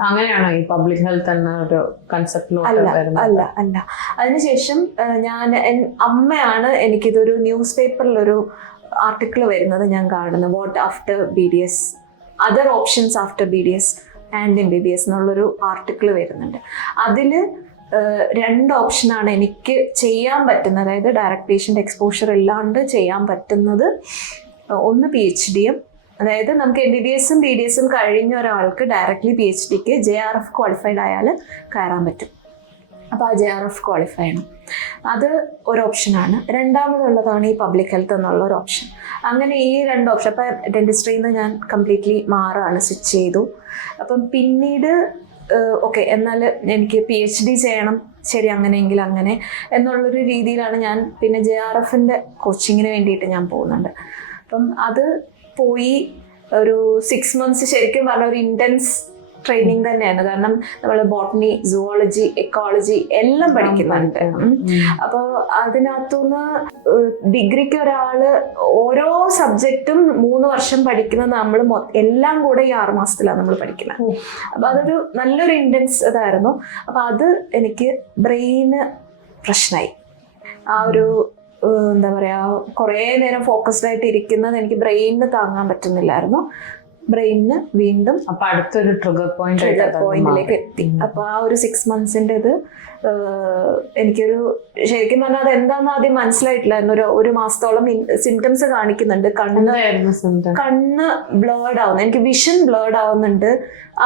അങ്ങനെയാണോ ഈ പബ്ലിക് ഹെൽത്ത് എന്ന ഒരു കൺസെപ്റ്റിലോട്ട് വരുന്നത്? അല്ല. അതിനുശേഷം അമ്മയാണ് എനിക്കിതൊരു ന്യൂസ് പേപ്പറിലൊരു ആർട്ടിക്കിൾ വരുന്നത് ഞാൻ കാണുന്നു. What after BDS, other options after BDS and MBBS എന്നുള്ളൊരു ആർട്ടിക്കിൾ വരുന്നുണ്ട്. അതിൽ 2 ഓപ്ഷനാണ് എനിക്ക് ചെയ്യാൻ പറ്റുന്നത്, അതായത് ഡയറക്റ്റ് പേഷ്യൻ്റ് എക്സ്പോഷർ ഇല്ലാണ്ട് ചെയ്യാൻ പറ്റുന്നത്. ഒന്ന് PhD-യും, അതായത് നമുക്ക് MBBS ഉം BDS ഉം കഴിഞ്ഞ ഒരാൾക്ക് ഡയറക്റ്റ്ലി PhD-ക്ക് JRF ക്വാളിഫൈഡ് ആയാൽ കയറാൻ പറ്റും. അപ്പോൾ ആ JRF ക്വാളിഫൈ ചെയ്യണം. അത് ഒരു ഓപ്ഷനാണ്. രണ്ടാമതുള്ളതാണ് ഈ പബ്ലിക് ഹെൽത്ത് എന്നുള്ള ഒരു ഓപ്ഷൻ. അങ്ങനെ ഈ 2 ഓപ്ഷൻ. അപ്പം ഡെന്റിസ്ട്രിയിൽ നിന്ന് ഞാൻ കംപ്ലീറ്റ്ലി മാറുകയാണ്, സ്വിച്ച് ചെയ്തു. അപ്പം പിന്നീട് ഓക്കെ, എന്നാൽ എനിക്ക് PhD ചെയ്യണം, ശരി അങ്ങനെയെങ്കിൽ അങ്ങനെ എന്നുള്ളൊരു രീതിയിലാണ് ഞാൻ പിന്നെ JRF-ൻ്റെ കോച്ചിങ്ങിന് വേണ്ടിയിട്ട് ഞാൻ പോകുന്നുണ്ട്. അപ്പം അത് പോയി ഒരു 6 months ശരിക്കും പറഞ്ഞ ഒരു ഇൻറ്റൻസ് ട്രെയിനിങ് തന്നെയാണ്. കാരണം നമ്മൾ ബോട്ടണി, സുവോളജി, എക്കോളജി എല്ലാം പഠിക്കുന്നുണ്ട്. അപ്പോൾ അതിനകത്തുനിന്ന് ഡിഗ്രിക്ക് ഒരാള് ഓരോ സബ്ജക്റ്റും 3 വർഷം പഠിക്കുന്നത് നമ്മൾ എല്ലാം കൂടെ ഈ 6 മാസത്തിലാണ് നമ്മൾ പഠിക്കുന്നത്. അപ്പോൾ അതൊരു നല്ലൊരു ഇൻറ്റൻസ് ഇതായിരുന്നു. അപ്പോൾ അത് എനിക്ക് ബ്രെയിന് പ്രശ്നമായി. ആ ഒരു എന്താ പറയുക, കുറേ നേരം ഫോക്കസ്ഡ് ആയിട്ട് ഇരിക്കുന്നത് എനിക്ക് ബ്രെയിനിന് താങ്ങാൻ പറ്റുന്നില്ലായിരുന്നു. ബ്രെയിനിന് വീണ്ടും അപ്പൊ അടുത്തൊരു ട്രിഗർ പോയിന്റിലേക്ക് എത്തി. അപ്പൊ ആ ഒരു 6 months-ന്റെ ഇത് എനിക്കൊരു ശരിക്കും പറഞ്ഞാൽ അത് എന്താണെന്ന് ആദ്യം മനസ്സിലായിട്ടില്ല. ഒരു മാസത്തോളം സിംറ്റംസ് കാണിക്കുന്നുണ്ട്. കണ്ണ് ബ്ലേർഡ് ആവുന്നു, എനിക്ക് വിഷൻ ബ്ലേർഡ് ആവുന്നുണ്ട്.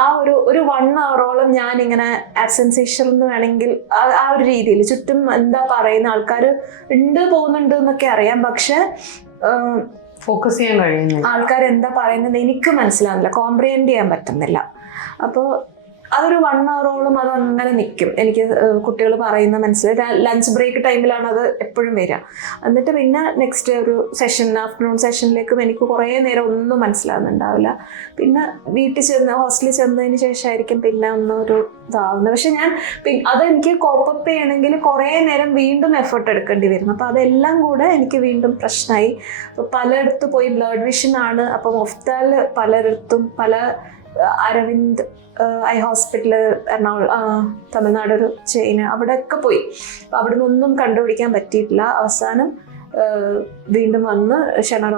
ആ ഒരു 1 hour-ഓളം ഞാനിങ്ങനെ ആബ്സെൻസേഷൻ എന്ന് വേണമെങ്കിൽ ആ ഒരു രീതിയിൽ ചുറ്റും എന്താ പറയുന്ന ആൾക്കാർ ഉണ്ട്, പോകുന്നുണ്ട് എന്നൊക്കെ അറിയാം, പക്ഷെ ഫോക്കസ് ചെയ്യാൻ കഴിയുന്നില്ല. ആൾക്കാർ എന്താ പറയുന്നത് എനിക്ക് മനസ്സിലാവുന്നില്ല, കോംപ്രിഹെൻഡ് ചെയ്യാൻ പറ്റുന്നില്ല. അപ്പോൾ അതൊരു 1 hour-ഓളം അത് അങ്ങനെ നിൽക്കും. എനിക്ക് കുട്ടികൾ പറയുന്ന മനസ്സിലായി. ലഞ്ച് ബ്രേക്ക് ടൈമിലാണ് അത് എപ്പോഴും വരിക. എന്നിട്ട് പിന്നെ നെക്സ്റ്റ് ഒരു ആഫ്റ്റർനൂൺ സെഷനിലേക്കും എനിക്ക് കുറേ നേരം ഒന്നും മനസ്സിലാകുന്നുണ്ടാവില്ല. പിന്നെ വീട്ടിൽ ഹോസ്റ്റലിൽ ചെന്നതിന് ശേഷമായിരിക്കും പിന്നെ ഒന്നൊരു ഇതാവുന്നത്. പക്ഷെ ഞാൻ അതെനിക്ക് കോപ്പപ്പ് ചെയ്യണമെങ്കിൽ കുറേ നേരം വീണ്ടും എഫേർട്ട് എടുക്കേണ്ടി വരും. അപ്പോൾ അതെല്ലാം കൂടെ എനിക്ക് വീണ്ടും പ്രശ്നമായി. അപ്പോൾ പലയിടത്ത് പോയി ബ്ലഡ് വിഷൻ ആണ്. അപ്പം ഒഫ്താൽ പലയിടത്തും പല അരവിന്ദ് ഐ ഹോസ്പിറ്റൽ എറണാകുളം, തമിഴ്നാട് ഒരു ചെയിന്, അവിടെയൊക്കെ പോയി. അപ്പം അവിടെ നിന്നൊന്നും കണ്ടുപിടിക്കാൻ പറ്റിയിട്ടില്ല. അവസാനം വീണ്ടും വന്ന് ഷെന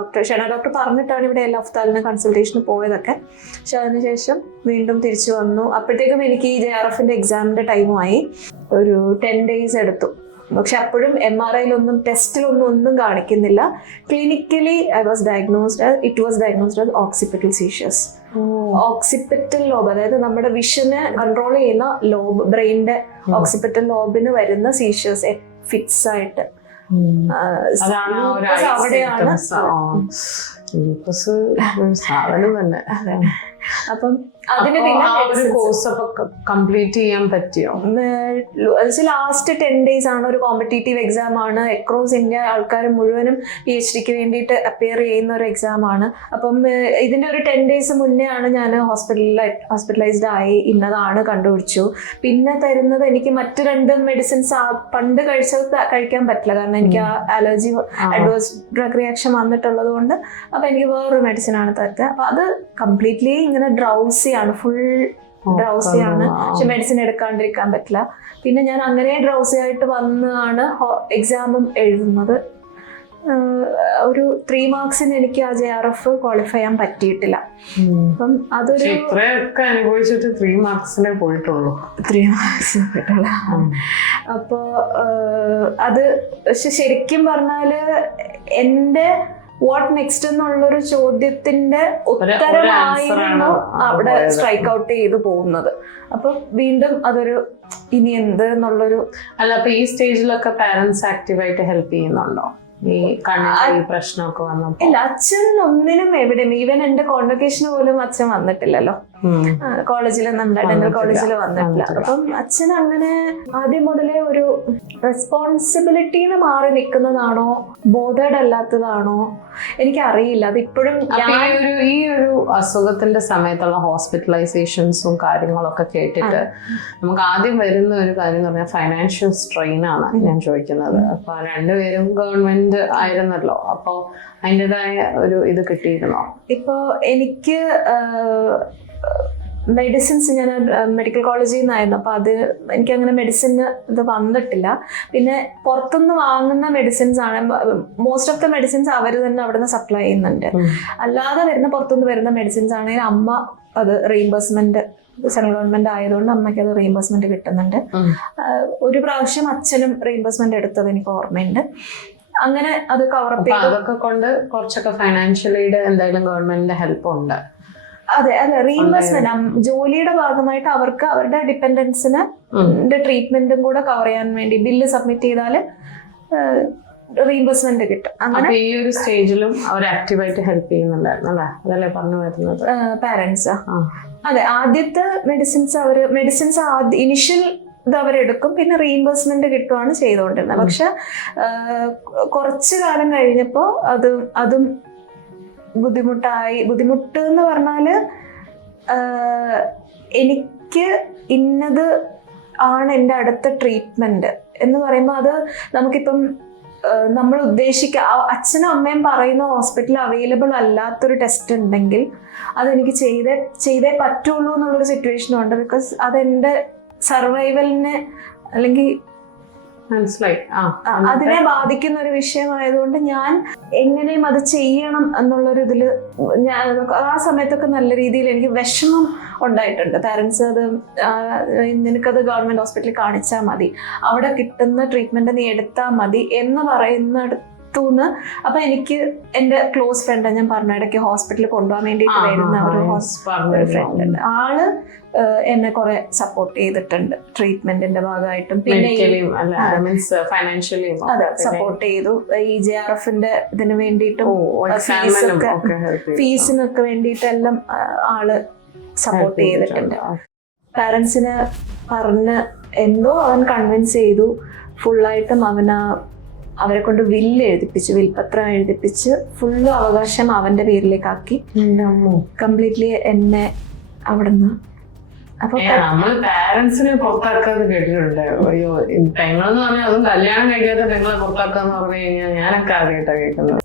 ഡോക്ടർ പറഞ്ഞിട്ടാണ് ഇവിടെ എല്ലാ അഫ്താലിന് കൺസൾട്ടേഷന് പോയതൊക്കെ. പക്ഷെ അതിനുശേഷം വീണ്ടും തിരിച്ചു വന്നു. അപ്പോഴത്തേക്കും എനിക്ക് ഈ JRF-ൻ്റെ എക്സാമിൻ്റെ ടൈമുമായി. ഒരു 10 days എടുത്തു. പക്ഷെ അപ്പോഴും MRI-ലൊന്നും ടെസ്റ്റിലൊന്നും ഒന്നും കാണിക്കുന്നില്ല. Clinically it was diagnosed as occipital സീഷ്യസ്. ഓക്സിപിറ്റൽ ലോബ്, അതായത് നമ്മുടെ വിഷനെ കൺട്രോൾ ചെയ്യുന്ന ലോബ്, ബ്രെയിനിന്റെ ഓക്സിപിറ്റൽ ലോബിന് വരുന്ന സീഷ്യസ് ഫിക്സ് ആയിട്ട് അവിടെയാണ്. അപ്പം അതിന് പിന്നെ കോഴ്സ് കംപ്ലീറ്റ് ചെയ്യാൻ പറ്റിയോ? ലാസ്റ്റ് 10 days ആണ്. ഒരു കോമ്പറ്റേറ്റീവ് എക്സാം ആണ്. അക്രോസ് ഇന്ത്യ ആൾക്കാർ മുഴുവനും PhD-ക്ക് വേണ്ടിയിട്ട് അപ്പിയർ ചെയ്യുന്ന ഒരു എക്സാം ആണ്. അപ്പം ഇതിന്റെ ഒരു 10 days മുന്നേ ആണ് ഞാൻ ഹോസ്പിറ്റലൈസ്ഡ് ആയി. ഇന്നതാണ് കണ്ടുപിടിച്ചു. പിന്നെ തരുന്നത് എനിക്ക് മറ്റു 2 മെഡിസിൻസ് പണ്ട് കഴിച്ചത് കഴിക്കാൻ പറ്റില്ല. കാരണം എനിക്ക് ആ അലർജി അഡ്വേഴ്സ് ഡ്രഗ് റിയാക്ഷൻ വന്നിട്ടുള്ളത് കൊണ്ട്. അപ്പൊ എനിക്ക് വേറൊരു മെഡിസിൻ ആണ് തരുന്നത്. അപ്പൊ അത് കംപ്ലീറ്റ്ലി ഇങ്ങനെ ഡ്രൗസിയാണ്, ഫുൾ ഡ്രൗസിയാണ്. പക്ഷെ മെഡിസിൻ എടുക്കാണ്ടിരിക്കാൻ പറ്റില്ല. പിന്നെ ഞാൻ അങ്ങനെ ഡ്രൗസി ആയിട്ട് വന്നാണ് എക്സാമും എഴുതുന്നത്. ഒരു 3 marks-ന് എനിക്ക് ആ JRF ക്വാളിഫൈ ചെയ്യാൻ പറ്റിയിട്ടില്ല. അപ്പം അതൊരു ഇത്രയൊക്കെ അനുഭവിച്ചിട്ട് 3 marks-നെ പോയിട്ടുള്ളൂ. 3 marks പോയിട്ടുള്ള. അപ്പോ അത് പക്ഷെ ശരിക്കും പറഞ്ഞാല് എൻ്റെ വാട്ട് നെക്സ്റ്റ് എന്നുള്ളൊരു ചോദ്യത്തിന്റെ ഉത്തരമായിരുന്നു അവിടെ സ്ട്രൈക്ക് ഔട്ട് ചെയ്തു പോകുന്നത്. അപ്പൊ വീണ്ടും അതൊരു ഇനി എന്ത് എന്നുള്ളൊരു. അല്ല, അപ്പൊ ഈ സ്റ്റേജിലൊക്കെ പാരന്റ്സ് ആക്റ്റീവായിട്ട് ഹെൽപ്പ് ചെയ്യുന്നുണ്ടോ? ഈ കണ്ണിന് ഈ പ്രശ്നമൊക്കെ വന്നപ്പോ? ഇല്ല, അച്ഛൻ ഒന്നിനും എവിടെയും, ഈവൻ എന്റെ കോൺവൊക്കേഷന് പോലും അച്ഛൻ വന്നിട്ടില്ലല്ലോ. കോളേജിൽ ഡെന്റൽ കോളേജിൽ വന്നിട്ടില്ല. അപ്പം അച്ഛൻ അങ്ങനെ ആദ്യം മുതലേ ഒരു റെസ്പോൺസിബിലിറ്റിന്ന് മാറി നിൽക്കുന്നതാണോ ബോധേഡ് അല്ലാത്തതാണോ എനിക്കറിയില്ല. അതിപ്പോഴും ഈ ഒരു അസുഖത്തിന്റെ സമയത്തുള്ള ഹോസ്പിറ്റലൈസേഷൻസും കാര്യങ്ങളൊക്കെ കേട്ടിട്ട് നമുക്ക് ആദ്യം വരുന്ന ഒരു കാര്യം എന്ന് പറഞ്ഞാൽ ഫൈനാൻഷ്യൽ സ്ട്രെയിൻ ആണ് ഞാൻ ചോദിക്കുന്നത്. അപ്പൊ 2 പേരും ഗവൺമെന്റ് ആയിരുന്നല്ലോ. അപ്പൊ അതിൻ്റെതായ ഒരു ഇത് കിട്ടിയിരുന്നോ? ഇപ്പൊ എനിക്ക് മെഡിസിൻസ് ഞാൻ മെഡിക്കൽ കോളേജിൽ നിന്നായിരുന്നു, അപ്പോൾ അത് എനിക്കങ്ങനെ മെഡിസിന് ഇത് വന്നിട്ടില്ല. പിന്നെ പുറത്തുനിന്ന് വാങ്ങുന്ന മെഡിസിൻസ് ആണ് മോസ്റ്റ് ഓഫ് ദ മെഡിസിൻസ് അവർ തന്നെ അവിടെ നിന്ന് സപ്ലൈ ചെയ്യുന്നുണ്ട്. അല്ലാതെ വരുന്ന പുറത്തുനിന്ന് വരുന്ന മെഡിസിൻസ് ആണെങ്കിൽ അമ്മ അത് റീഇംബേഴ്സ്മെന്റ് സെൻട്രൽ ഗവൺമെന്റ് ആയതുകൊണ്ട് അമ്മയ്ക്ക് അത് റീഇംബേഴ്സ്മെന്റ് കിട്ടുന്നുണ്ട്. ഒരു പ്രാവശ്യം അച്ഛനും റീഇംബേഴ്സ്മെന്റ് എടുത്തത് എനിക്ക് ഓർമ്മയുണ്ട്. അങ്ങനെ അത് കവറപ്പ് ചെയ്തു. അതൊക്കെ കൊണ്ട് കുറച്ചൊക്കെ ഫൈനാൻഷ്യലി എന്തായാലും ഗവൺമെന്റിന്റെ ഹെൽപ്പ് ഉണ്ട്. അതെ അതെ, റീഇംബേഴ്സ്മെന്റ് ജോലിയുടെ ഭാഗമായിട്ട് അവർക്ക് അവരുടെ ഡിപ്പെൻഡൻസിന് ട്രീറ്റ്മെന്റും കൂടെ കവർ ചെയ്യാൻ വേണ്ടി ബില്ല് സബ്മിറ്റ് ചെയ്താൽ റീഇംബേഴ്സ്മെന്റ് കിട്ടും. അങ്ങനെ ഈ ഒരു സ്റ്റേജിലും അവർ ആക്റ്റീവായിട്ട് ഹെൽപ്പ് ചെയ്യുന്നുണ്ടായിരുന്നു അല്ലേ? അതല്ലേ പറഞ്ഞു വരുന്നത് പാരന്റ്സ്? അതെ, ആദ്യത്തെ മെഡിസിൻസ് ഇനിഷ്യൽ ഇത് അവരെടുക്കും, പിന്നെ റീഇംബേഴ്സ്മെന്റ് കിട്ടുകയാണ് ചെയ്തുകൊണ്ടിരുന്നത്. പക്ഷെ കുറച്ചു കാലം കഴിഞ്ഞപ്പോൾ അതും ബുദ്ധിമുട്ട് എന്ന് പറഞ്ഞാല് എനിക്ക് ഇന്നത് ആണ് എൻ്റെ അടുത്ത ട്രീറ്റ്മെന്റ് എന്ന് പറയുമ്പോൾ അത് നമുക്കിപ്പം നമ്മൾ അച്ഛനും അമ്മയും പറയുന്ന ഹോസ്പിറ്റലിൽ അവൈലബിൾ അല്ലാത്തൊരു ടെസ്റ്റ് ഉണ്ടെങ്കിൽ അതെനിക്ക് ചെയ്തേ പറ്റുള്ളൂ എന്നുള്ളൊരു സിറ്റുവേഷനും ഉണ്ട്. ബിക്കോസ് അതെൻ്റെ സർവൈവലിനെ അല്ലെങ്കിൽ മനസ്സിലായി അതിനെ ബാധിക്കുന്ന ഒരു വിഷയമായതുകൊണ്ട് ഞാൻ എങ്ങനെയും അത് ചെയ്യണം എന്നുള്ളൊരു ഇതില് ഞാൻ ആ സമയത്തൊക്കെ നല്ല രീതിയിൽ എനിക്ക് വിഷമം ഉണ്ടായിട്ടുണ്ട്. പാരന്റ്സ് അത് നിനക്കത് ഗവൺമെന്റ് ഹോസ്പിറ്റലിൽ കാണിച്ചാൽ മതി, അവിടെ കിട്ടുന്ന ട്രീറ്റ്മെന്റ് നീ എടുത്താൽ മതി എന്ന് പറയുന്നിടത്തുനിന്ന് അപ്പൊ എനിക്ക് എൻ്റെ ക്ലോസ് ഫ്രണ്ട് ഞാൻ പറഞ്ഞ ഇടയ്ക്ക് ഹോസ്പിറ്റലിൽ കൊണ്ടുപോകാൻ വേണ്ടിയിട്ട് വരുന്ന ഒരു ഫ്രണ്ട് ഉണ്ട്. ആള് എന്നെ കുറെ സപ്പോർട്ട് ചെയ്തിട്ടുണ്ട് ട്രീറ്റ്മെന്റിന്റെ ഭാഗമായിട്ടും, പിന്നെ അതെ സപ്പോർട്ട് ചെയ്തു. ഈ JRFന്റെ ഇതിന് വേണ്ടിയിട്ടും ഫീസിനൊക്കെ വേണ്ടിയിട്ടെല്ലാം ആള് സപ്പോർട്ട് ചെയ്തിട്ടുണ്ട്. പാരന്റ്സിന് പറഞ്ഞ് എന്തോ അവൻ കൺവിൻസ് ചെയ്തു. ഫുള്ളായിട്ടും അവരെ കൊണ്ട് വിൽപത്രം എഴുതിപ്പിച്ച് ഫുള്ള് അവകാശം അവന്റെ പേരിലേക്കാക്കി കംപ്ലീറ്റ്ലി എന്നെ അവിടുന്ന്. അപ്പൊ നമ്മള് പാരന്റ്സിനെ പുറത്താക്കാതെ കേട്ടിട്ടുണ്ട്. അയ്യോ പെങ്ങളെന്ന് പറഞ്ഞാൽ അതും കല്യാണം കഴിക്കാത്ത പെങ്ങളെ പുറത്താക്കാന്ന് പറഞ്ഞു കഴിഞ്ഞാൽ ഞാനൊക്കെ ആദ്യമായിട്ടാണ് കേൾക്കുന്നത്.